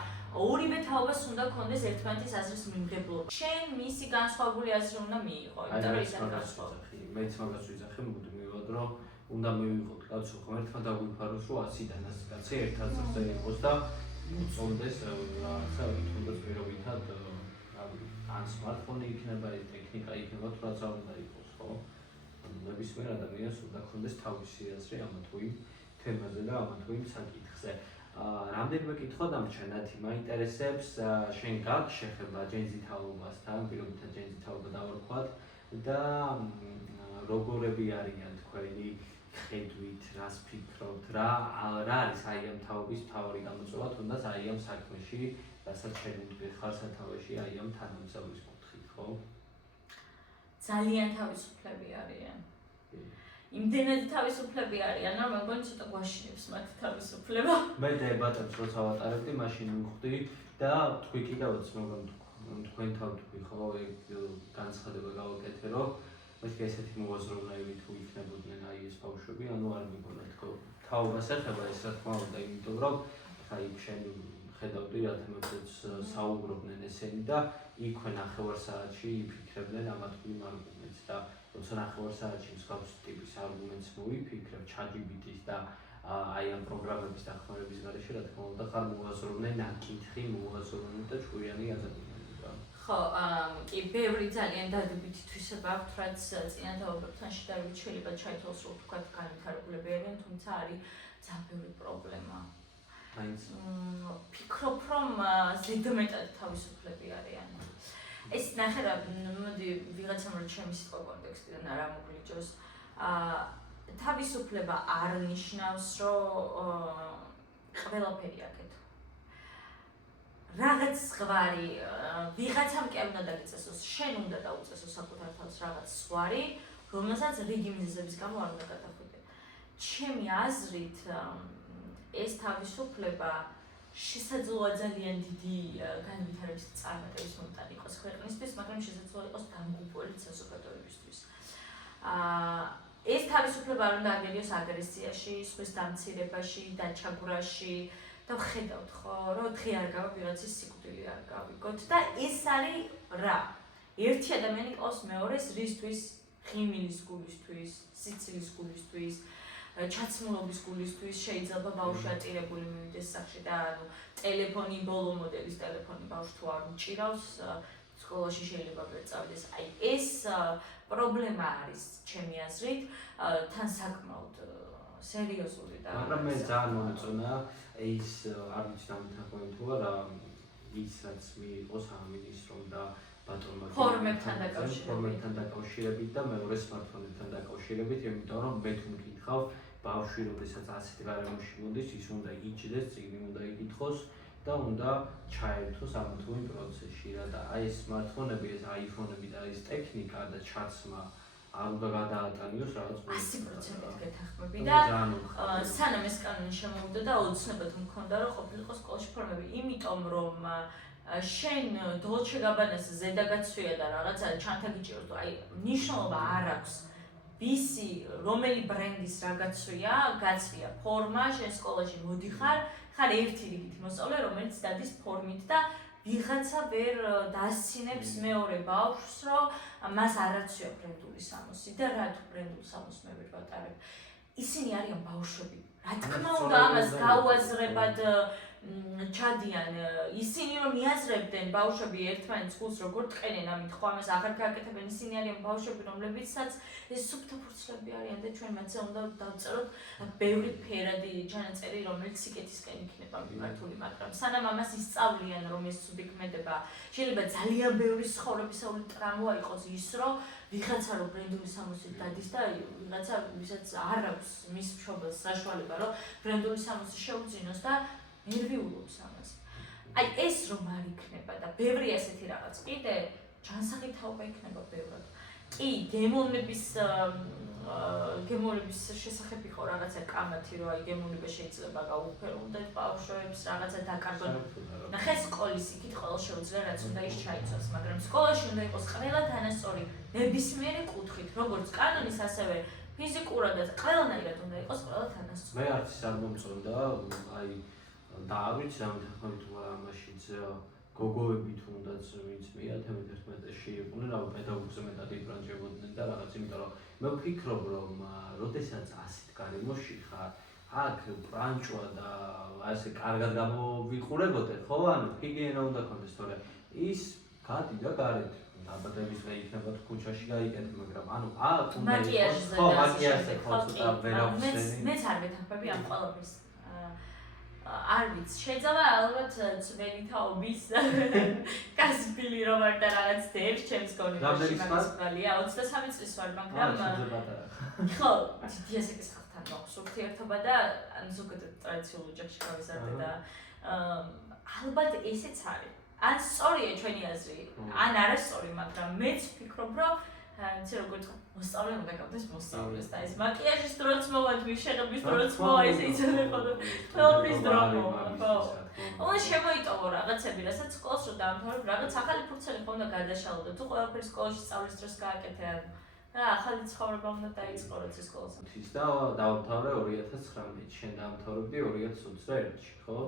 ორივე თაობას უნდა ქონდეს ერთმანეთის აზრის მიმღებლობა. შენ მისი განსხვავებული აზრი უნდა მიიღო, იმიტომ რომ ის არის განსხვავებული. მეც მაგას ვიძახე მუდმივად, რომ უნდა მივიღოთ კაცო ღმერთმა დაგვიფაროს, რომ 100-დან 100 კაცი ერთ აზრზე იყოს და უწონდეს რაღაცა თუნდაც პირობითად ან smartphone იქნება, ტექნიკა იქნება, თუ რაც არ უნდა იყოს, ხო? ნებისმიერ ადამიანს უნდა ქონდეს თავისი აზრი ამ თუ იმ თემაზე და ამ თუ იმ საკითხზე. რამდენიმე კითხვა დამრჩენათ, მაინტერესებს შენ გაქვს შეხება ჯენზი თაობასთან, პირობითად ჯენზი თაობა დავარქვათ და როგორები არიან თქვენი ხედვით, რას ფიქრობთ, რა არის აი ამ თაობის მთავარი გამოწვევა, თუნდაც აი ამ საქმეში, რასაც შენ მდგარ ხარ სათავეში აი ამ თანამგზავრის კუთხით, ხო? ძალიან თავისუფლები არიან. იმდენად თავისუფლები არიან, რომ მეგონი ცოტა გვაშინებს მათი თავისუფლება. მე დებატებს როცა ვატარებდი, მაშინ მივხვდი და თქვი კიდევაც მეგონი თქვენთან თქვი, ხო, განცხადება გავაკეთე, რომ მაშინ ესეთი მოაზროვნეები თუ იქნებოდნენ აი ეს ბავშვები, ანუ არ მეგონა თქო. თაობას ეხება ეს რა თქმა უნდა, იმიტომ რომ აი შენ ხედავდი რა თემებზეც საუბრობდნენ ესენი და იქვე ნახევარსაათში იფიქრებდნენ ამა თუ იმ არგუმენტს და როცა ნახევარსაათში მსგავს ტიპის არგუმენტს მოიფიქრებ ChatGPT-ის და აი ამ პროგრამების დახმარების გარეშე რა თქმა უნდა ხარ მოაზროვნე ნაკითხი, მოაზროვნე და ჭკვიანი ადამიანი და ხო, კი ბევრი ძალიან დადებითი თვისება აქვს, რაც წინა თაობებთან შედარებით შეიძლება ჩაითვალოს, რომ თქვათ განვითარებულები არიან, თუმცა არის ძალიან ბევრი პრობლემა. ფიქრობ, რომ ზედმეტად თავისუფლები არიან. ეს ნახე რა, მოდი ვიღაცამ რომ ჩემი სიტყვა კონტექსტიდან არ ამოგლიჯოს. თავისუფლება არ ნიშნავს, რომ ყველაფერი აკეთო. რაღაც ზღვარი ვიღაცამ კი არ უნდა დაგიწესოს, შენ უნდა დაუწესო საკუთარ თავს რაღაც ზღვარი, რომელსაც რიგი მიზეზების გამო არ უნდა გადახვიდე. ჩემი აზრით ეს თავისუფლება შესაძლოა ძალიან დიდი განვითარების წარმატების მომტანი იყოს ქვეყნისთვის, მაგრამ შესაძლოა იყოს დამღუპველი საზოგადოებისთვის. ეს თავისუფლება არ უნდა აგერიოს აგრესიაში, სხვის დამცირებაში, დაჩაგვრაში და ვხედავთ ხო, რომ დღე არ გავა ვიღაცის სიკვდილი არ გავიგოთ და ეს არის რა? ერთი ადამიანი ყავს მეორეს რისთვის? ღიმილის გულისთვის, სიცილის გულისთვის, ჩაცმულობის გულისთვის შეიძლება ბავშვი ატირებული მივიდეს სახში და ანუ ტელეფონი ბოლო მოდელის ტელეფონი ბავშვს თუ არ უჭირავს სკოლაში შეიძლება ვერ წავიდეს. აი ეს პრობლემა არის ჩემი აზრით თან საკმაოდ სერიოზული და მაგრამ მე ძალიან მომეწონა ის არ ვიცი დამთანხმებით თუ არა ის რაც მიიღო სამინისტრომ და ბატონმა ფორმებთან დაკავშირებით და მეორე smartphone-თან დაკავშირებით, იმიტომ რომ მე თუ მკითხავ ბავშვი როდესაც ასეთ გარემოში მოდის, ის უნდა იჭდეს, წიგნი უნდა იკითხოს და უნდა ჩაერთოს ამ თუ იმ პროცესში რა და აი ეს smartphone-ები, ეს iPhone-ები და ეს ტექნიკა და ჩაცმა არ უნდა გადაატანიოს რაღაც 100%-ით გეთანხმები და სანამ ეს კანონი შემოვიდა და ოცნებად მქონდა რომ ყოფილიყო სკოლაში ფორმები, იმიტომ რომ შენ დოლჩე გაბანას ზედაგაცვია და რაღაცა ჩანთაგიჭიროს, აი მნიშვნელობა არ აქვს. ვისი რომელი ბრენდის რაღაცვია, გაცვია ფორმა, შენ სკოლაში მოდიხარ, ხარ ერთი რიგით მოსწავლე, რომელიც დადის ფორმით და ვიღაცა ვერ დასცინებს მეორე ბავშვს, რომ მას არ აცვია ბრენდული სამოსი და რა თუ ბრენდულ სამოსს მე ვერ ვატარებ. ისინი არიან ბავშვები. რა თქმა უნდა, ამას გაუაზრებად ჩადიან ისინი რომ მიაზრებდნენ ბავშვები ერთმანეთს გულს როგორ ტყენენ ამით ხო ამას აღარ გააკეთებენ ისინი არიან ბავშვები რომლებიცაც ეს სუფთა ფურცლები არიან და ჩვენ მათზე უნდა დავწეროთ ბევრი ფერადი ჩანაწერი რომელიც სიკეთისკენ იქნება მიმართული მაგრამ სანამ ამას ისწავლიან რომ ეს ცუდი ქმედება შეიძლება ძალიან ბევრი ცხოვრებისეული ტრამვა იყოს ის რომ ვიღაცა რომ ბრენდული სამოსით დადის და ვიღაცა ვისაც არ აქვს მის მშობელს საშუალება რომ ბრენდული სამოსი შეუძინოს და ნერვიულობს ამას. აი ეს რომ არ იქნება და ბევრი ასეთი რაღაც კიდე ჯანსაღი თაობა იქნება ბევრად. კი, გემოვნების შესახებ იყო რაღაცა კამათი, რომ აი გემოვნება შეიძლება გაუფერუნდეთ ბავშვებს, რაღაცა დაკარგონ. ნახე სკოლის იქით ყველა შეუძლია რაც უნდა ის ჩაიცვას, მაგრამ სკოლაში უნდა იყოს ყველა თანასწორი ნებისმიერი კუთხით, როგორც კანონის, ასევე ფიზიკურად და ყველანაირად უნდა იყოს ყველა თანასწორი. მე არც ის არ მომწონდა, აი და არ ვიცი რამეთანხმებით თუ არა ამაშიც გოგოები თუნდაც ვინც მე-11-ში იყვნენ, რა პედაგოგზე მეტად იბრანჭებოდნენ და რაღაც, იმიტომ რომ მე ვფიქრობ, რომ როდესაც ასეთ გარემოში ხარ, აქ პრანჭვა და ასე კარგად გამოვიყურებოდე, ხო, ანუ ჰიგიენა უნდა გქონდეს, თორე ის გადი და გარეთ დაბადების დღე იქნება თუ ქუჩაში გაიკეთებ, მაგრამ ანუ აქ უნდა იყოს, ხო, მაკიაჟზე ხო, ცოტა ვერავსენი. მეც არ მეთანხმები ამ ყველაფერს. არ ვიცი, შეიძლება ალბათ ძველი თაობის კასპილი რომ არ და რაღაც დებს ჩემს გონებაში მაგისტრალია 23 წლის ვარ, მაგრამ ხო, დიასეკის ხალხთან მაქვს ურთიერთობა და ან ზოგადად ტრადიციულ ოჯახში გავიზარდე და ალბათ ესეც არის. ან სწორია ჩვენი აზრი, ან არასწორი, მაგრამ მეც ვფიქრობ, რომ იცი როგორ მოსწავლე უნდა გავდეს მოსწავლეს და ეს მაკიაჟის დროც მოვა, მიშენების დროც მოვა, ეს იცოდება და ყველაფრის დრო მოვა, ხო. უნდა შემოიტოვო რაღაცები, რასაც სკოლას რო დაამთავრებ, რაღაც ახალი ფურცელი ხო უნდა გადაშალო, თუ ყველაფერი სკოლაში სწავლის დროს გააკეთე, რა ახალი ცხოვრება უნდა დაიწყო, როცა სკოლას. ის და დაამთავრე 2019-ში, შენ დაამთავრებდი 2021-ში, ხო?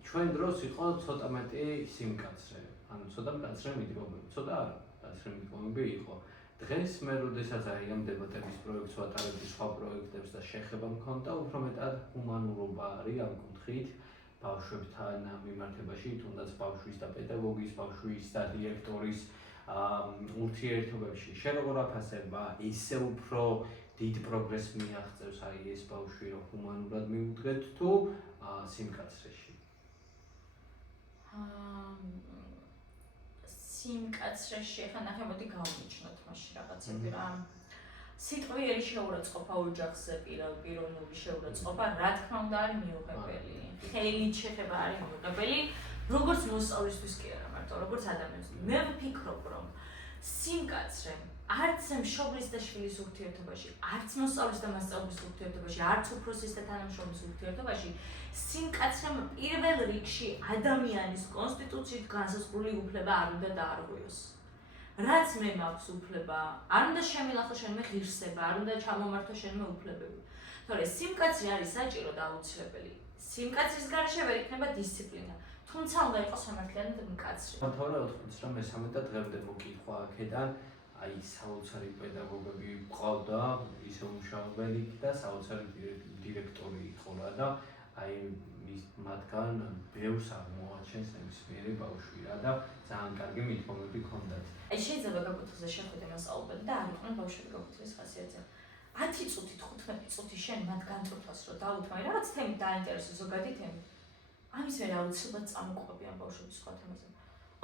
ჩვენ დროს იყო ცოტა მეტი სიმკაცრე, ანუ ცოტა მკაცრე მიდგომები, ცოტა არა. მიდგომები იყო. დღეს მე როდესაც აი ამ დებატების პროექტს ვატარებდი სხვა პროექტებს და შეხება მქონდა, უფრო მეტად ჰუმანურობა არის ამ კუთხით ბავშვებთან მიმართებაში, თუნდაც ბავშვის და პედაგოგის, ბავშვის და დირექტორის ურთიერთობებში. შენ როგორ აფასება, ისე უფრო დიდ პროგრესს მიაღწევს აი ეს ბავშვი, რომ ჰუმანურად მიუდგეთ თუ სიმკაცრეში? სიმკაცრეში ახლა ნახე მოდი გავმიჩნოთ მაშინ რაღაცები რა. სიტყვიერი შეურაცხყოფა ოჯახზე პიროვნული შეურაცხყოფა რა თქმა უნდა არის მიუღებელი. ხელით შეხება არის მიუღებელი, როგორც მოსწავლისთვის კი არა მარტო, როგორც ადამიანისთვის. მე ვფიქრობ, რომ სიმკაცრე არც მშობლის და შვილის ურთიერთობაში, არც მოსწავლის და მასწავლებლის ურთიერთობაში, არც უფროსის და თანამშრომლის ურთიერთობაში, სიმკაცრემ პირველ რიგში ადამიანის კონსტიტუციით განსაზღვრული უფლება არ უნდა დაარღვიოს. რაც მე მაქვს უფლება, არ უნდა შემილახო შენმე ღირსება, არ უნდა ჩამომართო შენმე უფლებები. თორე სიმკაცრე არის საჭირო და აუცილებელი. სიმკაცრის გარეშე ვერ იქნება დისციპლინა. თუმცა უნდა იყოს სამართლიანი და მკაცრი. თორე 80 რომ მესამე და დღემდე მოკითხვა აქედან აი საოცარი პედაგოგები ყავდა, ისე მუშაობელი და საოცარი დირექტორი იყო რა და აი მათგან ბევრს აღმოაჩენს ნებისმიერი ბავშვი რა და ძალიან კარგი მიდგომები ჰქონდათ. აი შეიძლება გაკუთრზე შეხვიდე მასწავლებელი და არ იყვნენ ბავშვები გაკუთრის ხასიათზე. 10 წუთი, 15 წუთი შენ მათ განწუთავს რომ დაუთმაი რაღაც თემით დაინტერესო ზოგადი თემით. ამის მერე აუცილებლად წამოყვებიან ბავშვები სხვა თემაზე.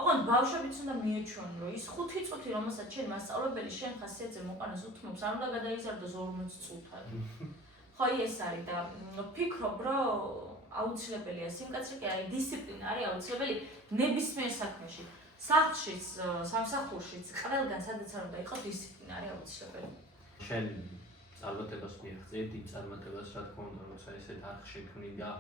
ოღონდ ბავშვებიც უნდა მიეჩვენენ რომ ის 5 წუთი რომელსაც შენ მასწავლებელი შენ ხასიათზე მოყანას უთმობს არ უნდა გადაიზარდოს 40 წუთად. ხო ეს არის და ვფიქრობ რომ აუცილებელია სიმკაცრე კი არის დისციპლინა არის აუცილებელი ნებისმიერ საქმეში. სახლშიც, სამსახურშიც, ყველგან სადაც არ უნდა იყოს დისციპლინა არის აუცილებელი. შენ წარმატებას მიაღწევ, დიდ წარმატებას რა თქმა უნდა, როცა ესეთ არხ შექმნი და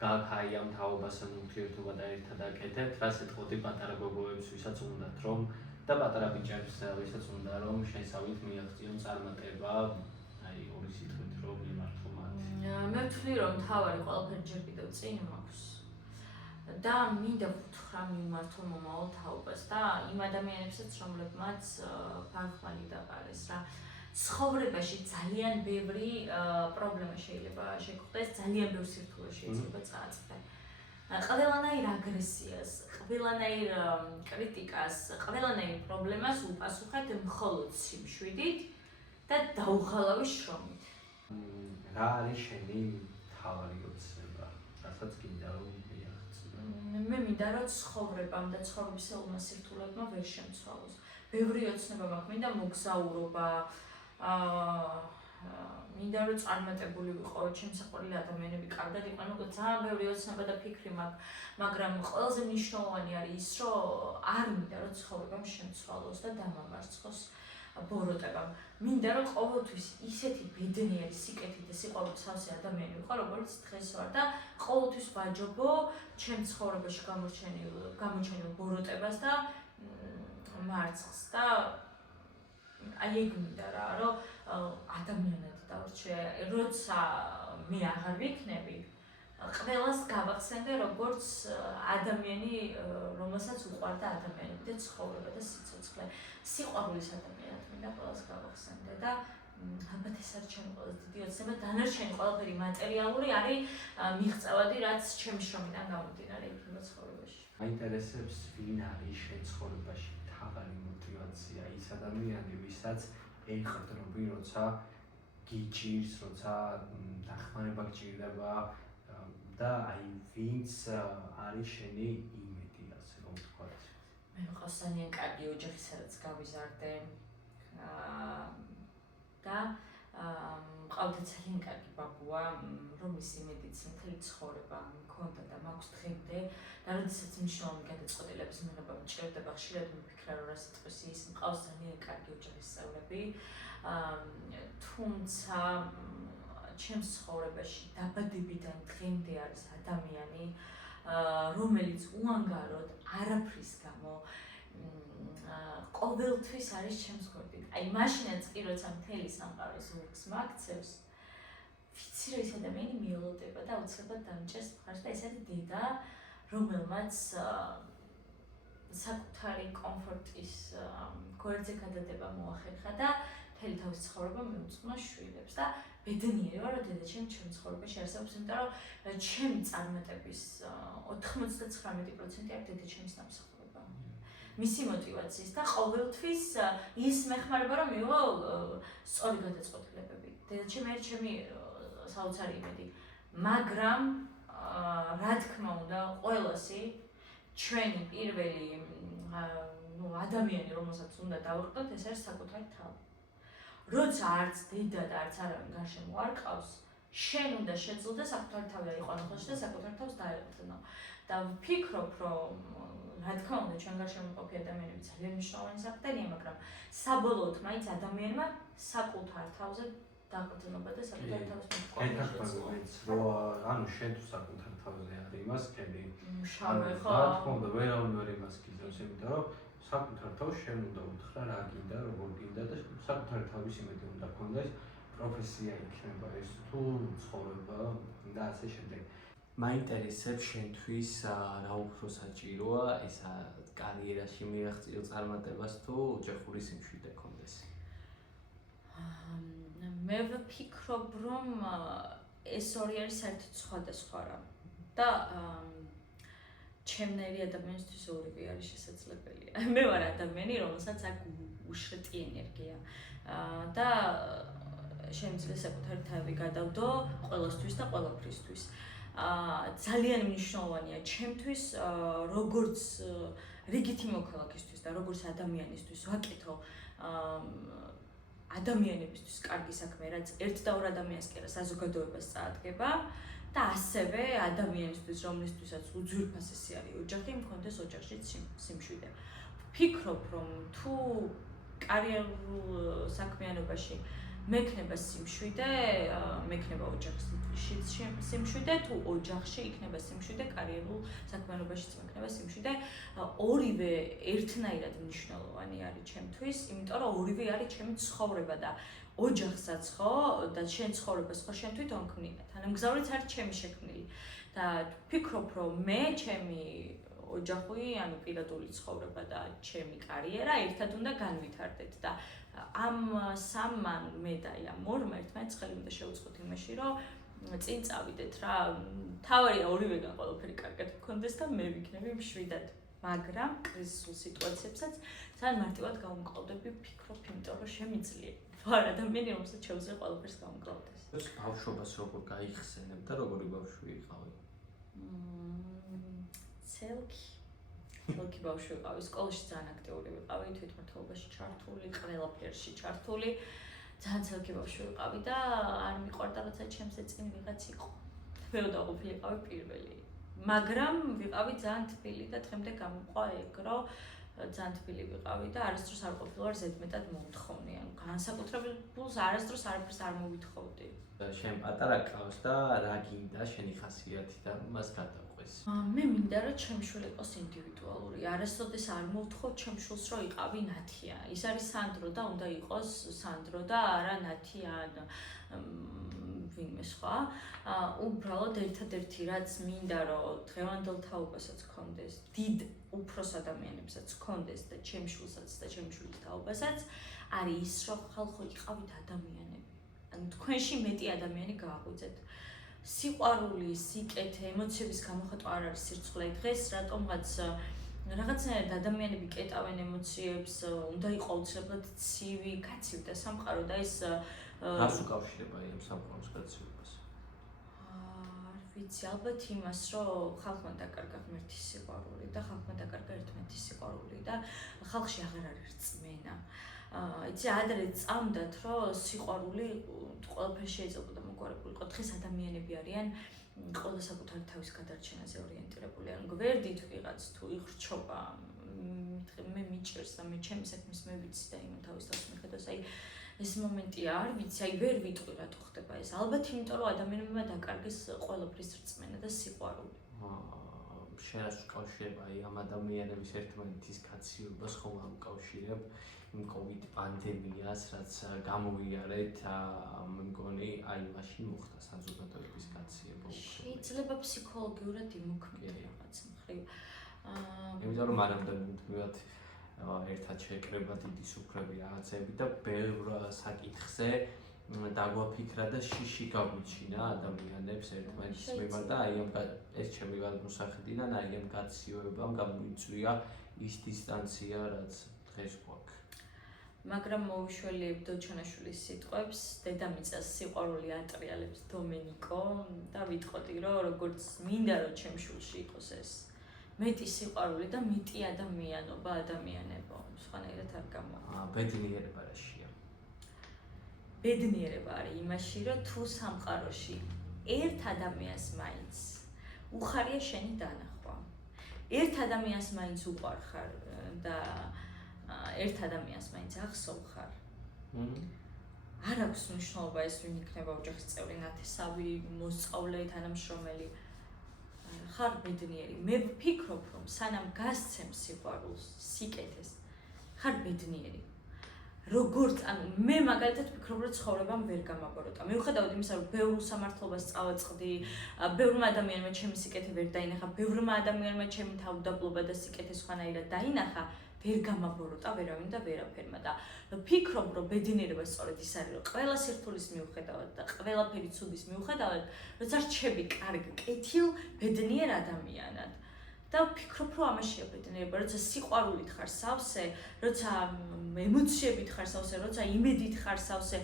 გააქაი ამ თაობასთან ურთიერთობა და ერთად აკეთებთ, რას ეთყოდი პატარა გოგოებს, ვისაც უნდათ რომ და პატარა ბიჭებს, ვისაც უნდა რომ შესავით მიაღწიონ წარმატება, აი ორი სიტყვით რომ მიმართო მათ. მე ვთვლი რომ თავარი ყველაფერი ჯერ კიდევ წინ მაქვს. და მინდა ვუთხრა მიმართო მომავალ თაობას და იმ ადამიანებსაც, რომლებმაც ფარხმალი დაყარეს რა. ცხოვრებაში ძალიან ბევრი პრობლემა შეიძლება შეგხვდეს, ძალიან ბევრ სირთულეში შეიძლება წააწყდე. ყველანაირ აგრესიას, ყველანაირ კრიტიკას, ყველანაირ პრობლემას უპასუხეთ მხოლოდ სიმშვიდით და დაუღალავი შრომით. რა არის შენი თავარი ოცნება, რასაც გინდა რომ მიაღწიო? მე მინდა რომ ცხოვრებამ და ცხოვრებისეულმა სირთულეებმა ვერ შემცვალოს. ბევრი ოცნება მაქვს, მინდა მოგზაურობა, მინდა რომ წარმატებული ვიყო, ჩემს საყვარელი ადამიანები კარგად იყვნენ, მოკლედ ძალიან ბევრი ოცნება და ფიქრი მაქვს, მაგრამ ყველაზე მნიშვნელოვანი არის ის, რომ არ მინდა რომ ცხოვრებამ შემცვალოს და დამამარცხოს ბოროტებამ. მინდა რომ ყოველთვის ისეთი ბედნიერი, სიკეთით და სიყვარულით სავსე ადამიანი ვიყო, როგორც დღეს ვარ და ყოველთვის ვაჯობო ჩემს ცხოვრებაში გამოჩენილ ბოროტებას და მარცხს და აი ეგ მინდა რა, რომ ადამიანად დავრჩე, როცა მე აღარ ვიქნები, ყველას გავახსენდე როგორც ადამიანი, რომელსაც უყვარდა ადამიანები და ცხოვრება და სიცოცხლე. სიყვარულის ადამიანად მინდა ყველას გავახსენდე და ალბათ ეს არის ჩემი ყველაზე დიდი ოცნება, დანარჩენი ყველაფერი მატერიალური არის მიღწევადი, რაც ჩემი შრომიდან გამომდინარე იქნება ცხოვრებაში. მაინტერესებს ვინ არის შენ ცხოვრებაში მთავარი мотиваცია, ის ადამიანი, ვისაც ეხდრობი, როცა გიჭირს, როცა დახმარება გჭირდება და აი ვინც არის შენი იმედი, ასე რომ ვთქვათ. მე ვიყავს ძალიან კარგი ოჯახი, სადაც გავიზარდე და მყავდა ძალიან კარგი ბაბუა, რომლის იმედიც მთელი ცხოვრება მქონდა და მაქვს დღემდე და როდესაც მნიშვნელოვანი გადაწყვეტილების მიღება მჭირდება, ხშირად ვიფიქრე რომ რა სიტყვის ის მყავს ძალიან კარგი ოჯახის წევრები, თუმცა ჩემს ცხოვრებაში დაბადებიდან დღემდე არის ადამიანი, რომელიც უანგაროდ არაფრის გამო ყოველთვის არის ჩემს გვერდით. აი მაშინაც კი როცა მთელი სამყარო ზურგს მაქცევს, ვიცი რომ ეს ადამიანი მიელოდება და აუცილებლად დამჭერს მხარს და ეს არის დედა, რომელმაც საკუთარი კომფორტის გვერდზე გადადება მოახერხა და მთელი თავის ცხოვრება მიუძღვნა შვილებს და ბედნიერი ვარ, რომ დედაჩემი ჩემს ცხოვრებაში არსებობს, იმიტომ რომ ჩემი წარმატების 99% არის დედაჩემის დამსახურება. მისი мотиваციის და ყოველთვის ის მეხმარება რომ მიიღო სწორი გადაწყვეტილებები. დედაჩემი არის ჩემი საოცარი იმედი, მაგრამ რა თქმა უნდა, ყველასი ჩვენი პირველი ადამიანი, რომელსაც უნდა დავყოთ, ეს არის საკუთარი თავი. როცა არც დედა და არც არავინ გარშემო არ ყავს, შენ უნდა შეძლო და საკუთარი თავი აიყვანო ხელში და საკუთარ თავს დაეყრდნო. და ვფიქრობ, რომ რა თქმა უნდა, ჩვენ გარშემო მყოფი ადამიანები ძალიან მნიშვნელოვანი საფრთხეა, მაგრამ საბოლოოდ მაინც ადამიანმა საკუთარ თავზე დაყრდნობა და საკუთარ თავს მოკვლევის რო ანუ შენ თუ საკუთარ თავზე არ იმას ქები. შავე ხო? რა თქმა უნდა, ვერავინ ვერ იმას გიძებს, იმიტომ რომ საკუთარ თავს შენ უნდა უთხრა რა გინდა, როგორ გინდა და საკუთარი თავის იმედი უნდა გქონდეს, პროფესია იქნება ეს თუ ცხოვრება და ასე შემდეგ. მაინტერესებს შენთვის რა უფრო საჭიროა ისა კარიერაში მიაღწიო წარმატებას თუ ოჯახური სიმშვიდე გქონდეს? მე ვფიქრობ, რომ ეს ორი არის საერთოდ სხვადასხვა რამ და ჩემნაირი ადამიანისთვის ორივე არის შესაძლებელი. მე ვარ ადამიანი, რომელსაც აქვს უშრეტი ენერგია და შემიძლია საკუთარი თავი გადავდო ყველასთვის და ყველაფრისთვის. ძალიან მნიშვნელოვანია ჩემთვის, როგორც რიგითი მოქალაქისთვის და როგორც ადამიანისთვის ვაკეთო ადამიანებისთვის კარგი საქმე, რაც ერთ და ორ ადამიანს კი არა საზოგადოებას წაადგება და ასევე ადამიანისთვის, რომლისთვისაც უძვირფასესი არის ოჯახი, მქონდეს ოჯახში სიმშვიდე. ვფიქრობ, რომ თუ კარიერულ საქმიანობაში მექნება სიმშვიდე, მექნება ოჯახში სიმშვიდე, თუ ოჯახში იქნება სიმშვიდე, კარიერულ საქმიანობაშიც მექნება სიმშვიდე, ორივე ერთნაირად მნიშვნელოვანი არის ჩემთვის, იმიტომ რომ ორივე არის ჩემი ცხოვრება და ოჯახსაც ხო და შენ ცხოვრებას ხო შენ თვითონ ქმნილი. თანამგზავრიც არის ჩემი შექმნილი და ვფიქრობ, რომ მე ჩემი ოჯახური, ანუ პირადული ცხოვრება და ჩემი კარიერა ერთად უნდა განვითარდეთ და ამ სამან მე და ამ ორმა ერთმანეთს ხელი უნდა შევუწყოთ იმაში, რომ წინ წავიდეთ რა. თავარია ორივეგან ყველაფერი კარგად გქონდეს და მე ვიქნები მშვიდად. მაგრამ კრიზისულ სიტუაციებსაც ძალიან მარტივად გავუმკლავდები, ვფიქრობ, იმიტომ რომ შემიძლია. ვარ ადამიანი, რომელსაც შეუძლია ყველაფერს გავუმკლავდეს. ბავშვობას როგორ გაიხსენებ და როგორი ბავშვი იყავი? ცელკი ბავშვი ვიყავი, სკოლაში ძალიან აქტიური ვიყავი, თვითმმართველობაში ჩართული, ყველაფერში ჩართული. ძალიან ცელკი ბავშვი ვიყავი და არ მიყვარდა, როცა ჩემზე წინ ვიღაც იყო. მე დავყოფილი ვიყავი პირველი. მაგრამ ვიყავი ძალიან თბილი და დღემდე გამიყვა ეგ, რომ ძალიან თბილი ვიყავი და არასდროს არ ყოფილვარ ზედმეტად მომთხოვნი. ანუ განსაკუთრებულს არასდროს არაფერს არ მოვითხოვდი. შენ პატარა ყავს და რა გინდა შენი ხასიათი და მას გადაყვეს? მე მინდა რომ ჩემი შვილი იყოს ინდივიდუალური. არასოდეს არ მოვთხოვ ჩემ შვილს რომ იყავი ნათია. ის არის სანდრო და უნდა იყოს სანდრო და არა ნათი ან ვინმე სხვა. უბრალოდ ერთადერთი რაც მინდა რომ დღევანდელ თაობასაც გქონდეს, დიდ უფროს ადამიანებსაც გქონდეს და ჩემ შვილსაც და ჩემ შვილის თაობასაც არის ის რომ ხალხო იყავით ადამიანები. ანუ თქვენში მეტი ადამიანი გააღვიძეთ. სიყვარული, სიკეთე, ემოციების გამოხატვა არ არის სირცხლე. დღეს რატომღაც რაღაცნაირად ადამიანები კეტავენ ემოციებს, უნდა იყო უცებრად ცივი, კაცივ და სამყარო და ეს რას უკავშირდება ამ სამყაროს კაცივებას? არ ვიცი, ალბათ იმას, რომ ხალხმა დაკარგა ღმერთის სიყვარული და ხალხმა დაკარგა ერთმანეთის სიყვარული და ხალხში აღარ არის რწმენა. იცი ადრე წამდათ, რომ სიყვარული ყველაფერს შეიძლება და მოგვარებულიყო. დღეს ადამიანები არიან ყველა საკუთარი თავის გადარჩენაზე ორიენტირებული. ანუ გვერდით ვიღაც თუ იხრჩობა, მე მიჭერს და მე ჩემი საქმის მე ვიცი და იმ თავის თავს მიხედავს. აი ეს მომენტია, არ ვიცი, აი ვერ ვიტყვი რატო ხდება ეს. ალბათ იმიტომ რომ ადამიანებმა დაკარგეს ყველაფრის რწმენა და სიყვარული. შენ რას უკავშირებ აი ამ ადამიანების ერთმანეთის კაცივებას ხომ არ უკავშირებ იმ COVID პანდემიას, რაც გამოვიარეთ, მგონი აი მაშინ მოხდა საზოგადოების კაციება. შეიძლება ფსიქოლოგიურად იმოქმედა რაღაც მხრივ. იმიტომ რომ არამდე მუდმივად ერთად შეეკრება დიდი სუფრები რაღაცები და ბევრ საკითხზე დაგვაფიქრა და შიში გაგვიჩინა ადამიანებს ერთმანეთის მიმართ და აი ამ ეს ჩემი გადმოსახედიდან აი ამ გაციოებამ გამოიწვია ის დისტანცია, რაც დღეს გვაქვს. მაგრამ მოვიშველიებ დოჩანაშვილის სიტყვებს, დედამიწას სიყვარული ატრიალებს დომენიკო და ვიტყოდი, რომ როგორც მინდა რომ ჩემ შვილში იყოს ეს მეტი სიყვარული და მეტი ადამიანობა, ადამიანებო, სხვანაირად არ გამოვა. ბედნიერება რაშია? ბედნიერება არის იმაში, რომ თუ სამყაროში ერთ ადამიანს მაინც უხარია შენი დანახვა. ერთ ადამიანს მაინც უყვარ ხარ და ერთ ადამიანს მაინც ახსოვ ხარ. არ აქვს მნიშვნელობა ეს ვინ იქნება ოჯახის წევრი, ნათესავი, მოსწავლე, თანამშრომელი. ხარ ბედნიერი. მე ვფიქრობ, რომ სანამ გასცემ სიყვარულს, სიკეთეს, ხარ ბედნიერი. როგორც მე მაგალითად ვფიქრობ, რომ ცხოვრებამ ვერ გამაბოროტა. მიუხედავად იმისა, რომ ბევრ უსამართლობას წავაწყდი, ბევრმა ადამიანმა ჩემი სიკეთე ვერ დაინახა, ბევრმა ადამიანმა ჩემი თავდაბლობა და სიკეთე სხვანაირად დაინახა, ვერ გამაბოროტა ვერავინ და ვერაფერმა და ვფიქრობ, რომ ბედნიერება სწორედ ის არის, რომ ყველა სირთულის მიუხედავად და ყველაფერი ცუდის მიუხედავად, როცა რჩები კარგ, კეთილ, ბედნიერ ადამიანად. და ვფიქრობ, რომ ამაშია ბედნიერება, როცა სიყვარულით ხარ სავსე, როცა ემოციებით ხარ სავსე, როცა იმედით ხარ სავსე,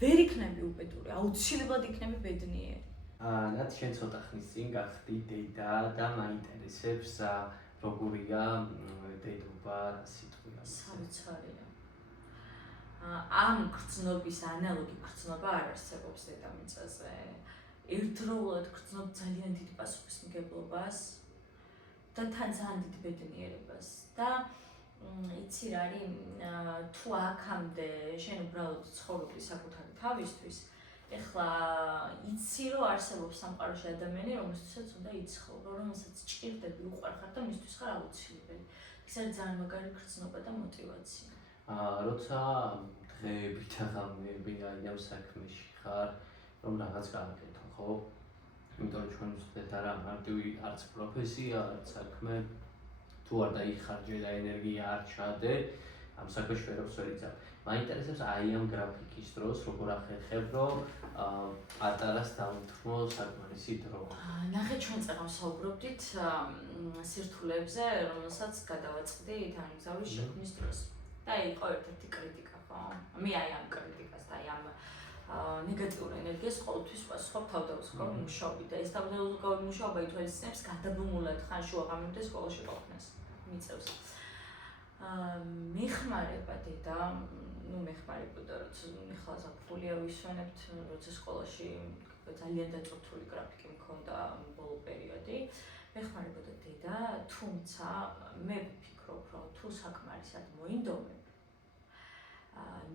ვერ იქნები უბედური, აუცილებლად იქნები ბედნიერი. ნათ შენ ცოტა ხნის წინ გახდი დედა და მაინტერესებს როგორია დედობა სიტყვია. საოცარია. ამ გრძნობის ანალოგი გრძნობა არ არსებობს დედამიწაზე. ერთდროულად გრძნობ ძალიან დიდ პასუხისმგებლობას და თან ძალიან დიდ ბედნიერებას და იცი რა არის თუ აქამდე შენ უბრალოდ ცხოვრობდი საკუთარი თავისთვის, ეხლა იცი რომ არსებობს სამყაროში ადამიანი, რომელსაც უნდა იცხოვრო, რომელსაც ჭირდები, უყვარ ხარ და მისთვის ხარ აუცილებელი. ეს არის ძალიან მაგარი გრძნობა და мотиваცია. როცა დღეები და ღამეები ამ საქმეში ხარ, რომ რაღაც გააკეთო, ხო? იმიტომ რომ ჩვენ ვსწრეთ არა მარტივი არც პროფესია, არც საქმე, თუ არ დაიხარჯე და ენერგია არ ჩადე, ამ საქმეში ვერაფერს ვერ იცავ. მაინტერესებს აი ამ გრაფიკის დროს როგორ ახერხებ, რომ პატარას დავთმო საკმარისი დრო. ნახე ჩვენ წეგავს საუბრობდით სირთულეებზე, რომელსაც გადავაწყდი თანამგზავრის შექმნის დროს. და იყო ერთ-ერთი კრიტიკა, ხო? მე აი ამ კრიტიკას და აი ამ ნეგატიურ ენერგიას ყოველთვის ვასხობ თავდაუწყო მუშაობით და ეს თავდაუწყო მუშაობა ითვალისწინებს გადაბმულად ხან შუა ღამემდე სკოლაში ყოფნას მიწევს. მეხმარება დედა, მეხმარებოდა, როცა ახლა ზაფხულია ვისვენებთ, როცა სკოლაში ძალიან დაწვრთული გრაფიკი მქონდა ბოლო პერიოდი. მეხმარებოდა დედა, თუმცა მე ვფიქრობ, რომ თუ საკმარისად მოინდომებ,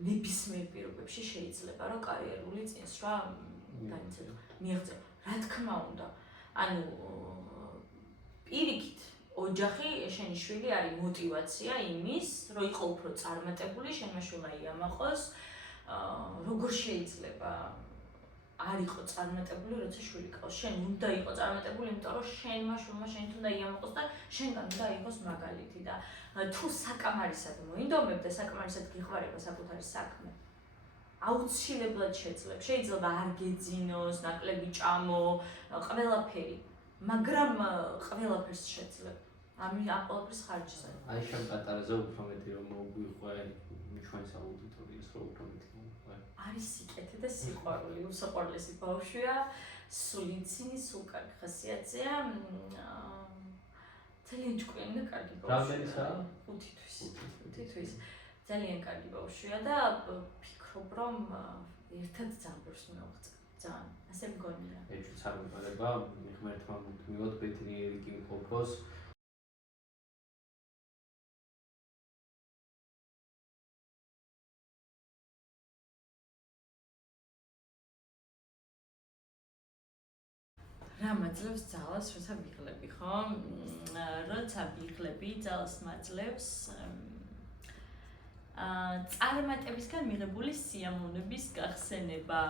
ნებისმიერ პირობებში შეიძლება რომ კარიერული წინსვლა განიცადო. მიიღწევ, რა თქმა უნდა. ანუ პირიქით ოჯახი, შენი შვილი არის мотиваცია იმის, რომ იყო უფრო წარმატებული, შენმა შვილმა იამაყოს, როგორ შეიძლება არ იყო წარმატებული, როცა შვილი ყავს. შენ უნდა იყო წარმატებული, იმიტომ რომ შენმა შვილმა შენით უნდა იამაყოს და შენგან უნდა იყოს მაგალითი და თუ საკამარისად მოინდომებ და საკამარისად გიყვარება საკუთარი საქმე, აუცილებლად შეძლებ. შეიძლება არ გეძინოს, ნაკლები ჭამო, ყველაფერი, მაგრამ ყველაფერს შეძლებ. ამ ყველაფერს ხარჯზე. აი შენ პატარაზე უფრო მეტი რომ მოგვიყვე ჩვენს აუდიტორიას რომ უფრო მეტი მოგვიყვე. არის სიკეთე და სიყვარული, უსაყვარლესი ბავშვია, სულ იცინი, სულ კარგი ხასიათზეა. ძალიან ჭკვიანი და კარგი ბავშვია. რამდენი წაა? 5 თვის. ძალიან კარგი ბავშვია და ვფიქრობ, რომ ერთად ძალიან ბევრს მივაღწევ. ძალიან, ასე მგონია. ეჭვიც არ მიყვარება, ღმერთმა მუდმივად ბედნიერი კი მყოფოს. რა მაძლევს ძალას, როცა ვიღლები, ხო? როცა ვიღლები, ძალას მაძლევს წარმატებისგან მიღებული სიამოვნების გახსენება.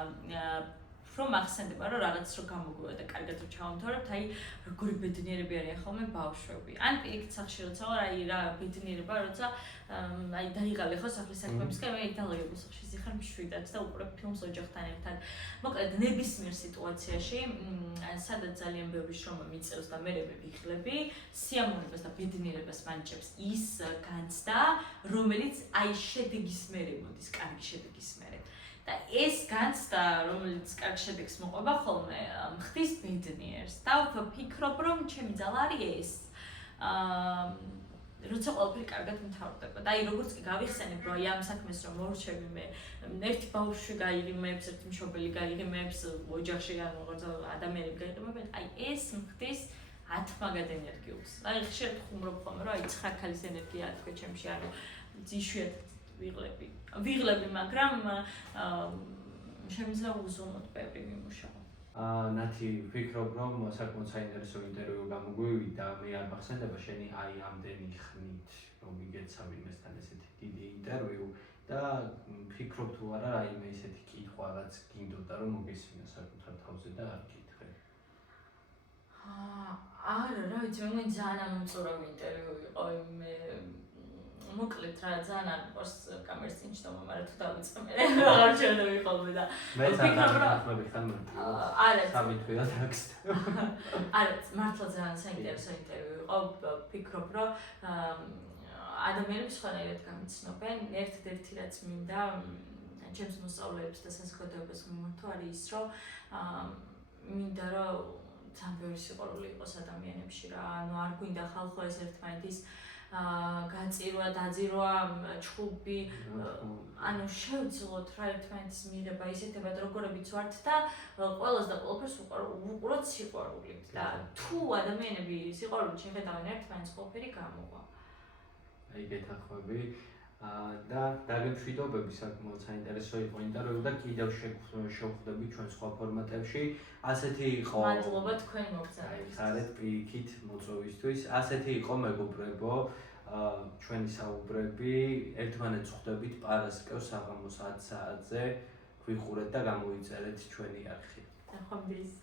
რომ ახსენდება რომ რაღაც რო გამოგვივა და კარგად რო ჩავამთავრებთ, აი როგორი ბედნიერები არიან ხოლმე ბავშვები. ან პირიქით სახში როცა ვარ, აი რა ბედნიერება, როცა აი დაიღალე ხო სახლის საქმეებისგან, მე იტალიურ სახში ზიხარ მშვიდად და უყურებ ფილმს ოჯახთან ერთად. მოკლედ ნებისმიერ სიტუაციაში, სადაც ძალიან ბევრი შრომა მიწევს და მე ვიღლები, სიამოვნებას და ბედნიერებას მანიჭებს ის განცდა, რომელიც აი შედეგის მერე მოდის, კარგი შედეგის მერე. და ეს განცდა, რომელიც კარგ შედეგს მოყვება ხოლმე, ხდის ბედნიერს. და ვფიქრობ, რომ ჩემი ძალა არის ეს. როცა ყველაფერი კარგად მთავრდება. და აი როგორც კი გავიხსენებ, რომ აი ამ საქმეს რომ მორჩები მე, ერთი ბავშვი გაიღიმებს, ერთი მშობელი გაიღიმებს, ოჯახში ან როგორც ადამიანები გაიღიმებენ, აი ეს ხდის 10 მაგად ენერგიულს. აი ხშირად ხუმრობ ხოლმე, რომ აი 9 ქალის ენერგია თქვა ჩემში, ანუ იშვიათად ვიღლები, მაგრამ შემიძლია უზომოდ ბევრი მიმუშაო. ნათი, ვფიქრობ, რომ საკმაოდ საინტერესო ინტერვიუ გამოგვივიდა, მე არ მახსენდება შენი აი ამდენი ხნით, რომ იგეცა ვინმესთან ესეთი დიდი ინტერვიუ და ვფიქრობ თუ არა რაიმე ისეთი კითხვა, რაც გინდოდა რომ მოგესმინა საკუთარ თავზე და არ გითხრე. არა, რა ვიცი, მე ძალიან ამომწურავი ინტერვიუ იყო, მე მოკლედ რა ძალიან არ მიყვარს კამერის წინ ჩდომა, მაგრამ თუ დავიწყე მე აღარ ჩერდები ხოლმე და მე ძალიან ხან არა, სამი თვეა დაქსტ. არა, მართლა ძალიან საინტერესო ინტერვიუ იყო, ვფიქრობ, რომ ადამიანები სხვანაირად გამიცნობენ, ერთ-ერთი რაც მინდა ჩემს მოსწავლეებს და საზოგადოებას მიმართო არის ის, რომ მინდა რომ ძალიან ბევრი სიყვარული იყოს ადამიანებში რა, ანუ არ გვინდა ხალხო ეს ერთმანეთის გაწირვა, დაძირვა, ჩხუბი, ანუ შევძლოთ რა ერთმანეთის მიღება, ისეთებად როგორებიც ვართ და ყველას და ყველაფერს უყუროთ სიყვარულით და თუ ადამიანები სიყვარულით შეხედავენ ერთმანეთს, ყველაფერი გამოვა. აი გეთანხმები და დაგემშვიდობები, საკმაოდ საინტერესო იყო ინტერვიუ და კიდევ შევხვდები ჩვენ სხვა ფორმატებში. ასეთი იყო მადლობა თქვენ მოგზაურობისთვის. ხარეთ პირიქით მოწვევისთვის. ასეთი იყო მეგობრებო, ჩვენი საუბრები, ერთმანეთს ხვდებით პარასკევს საღამოს 10 საათზე, გვიყურეთ და გამოიწერეთ ჩვენი არხი. ნახვამდის.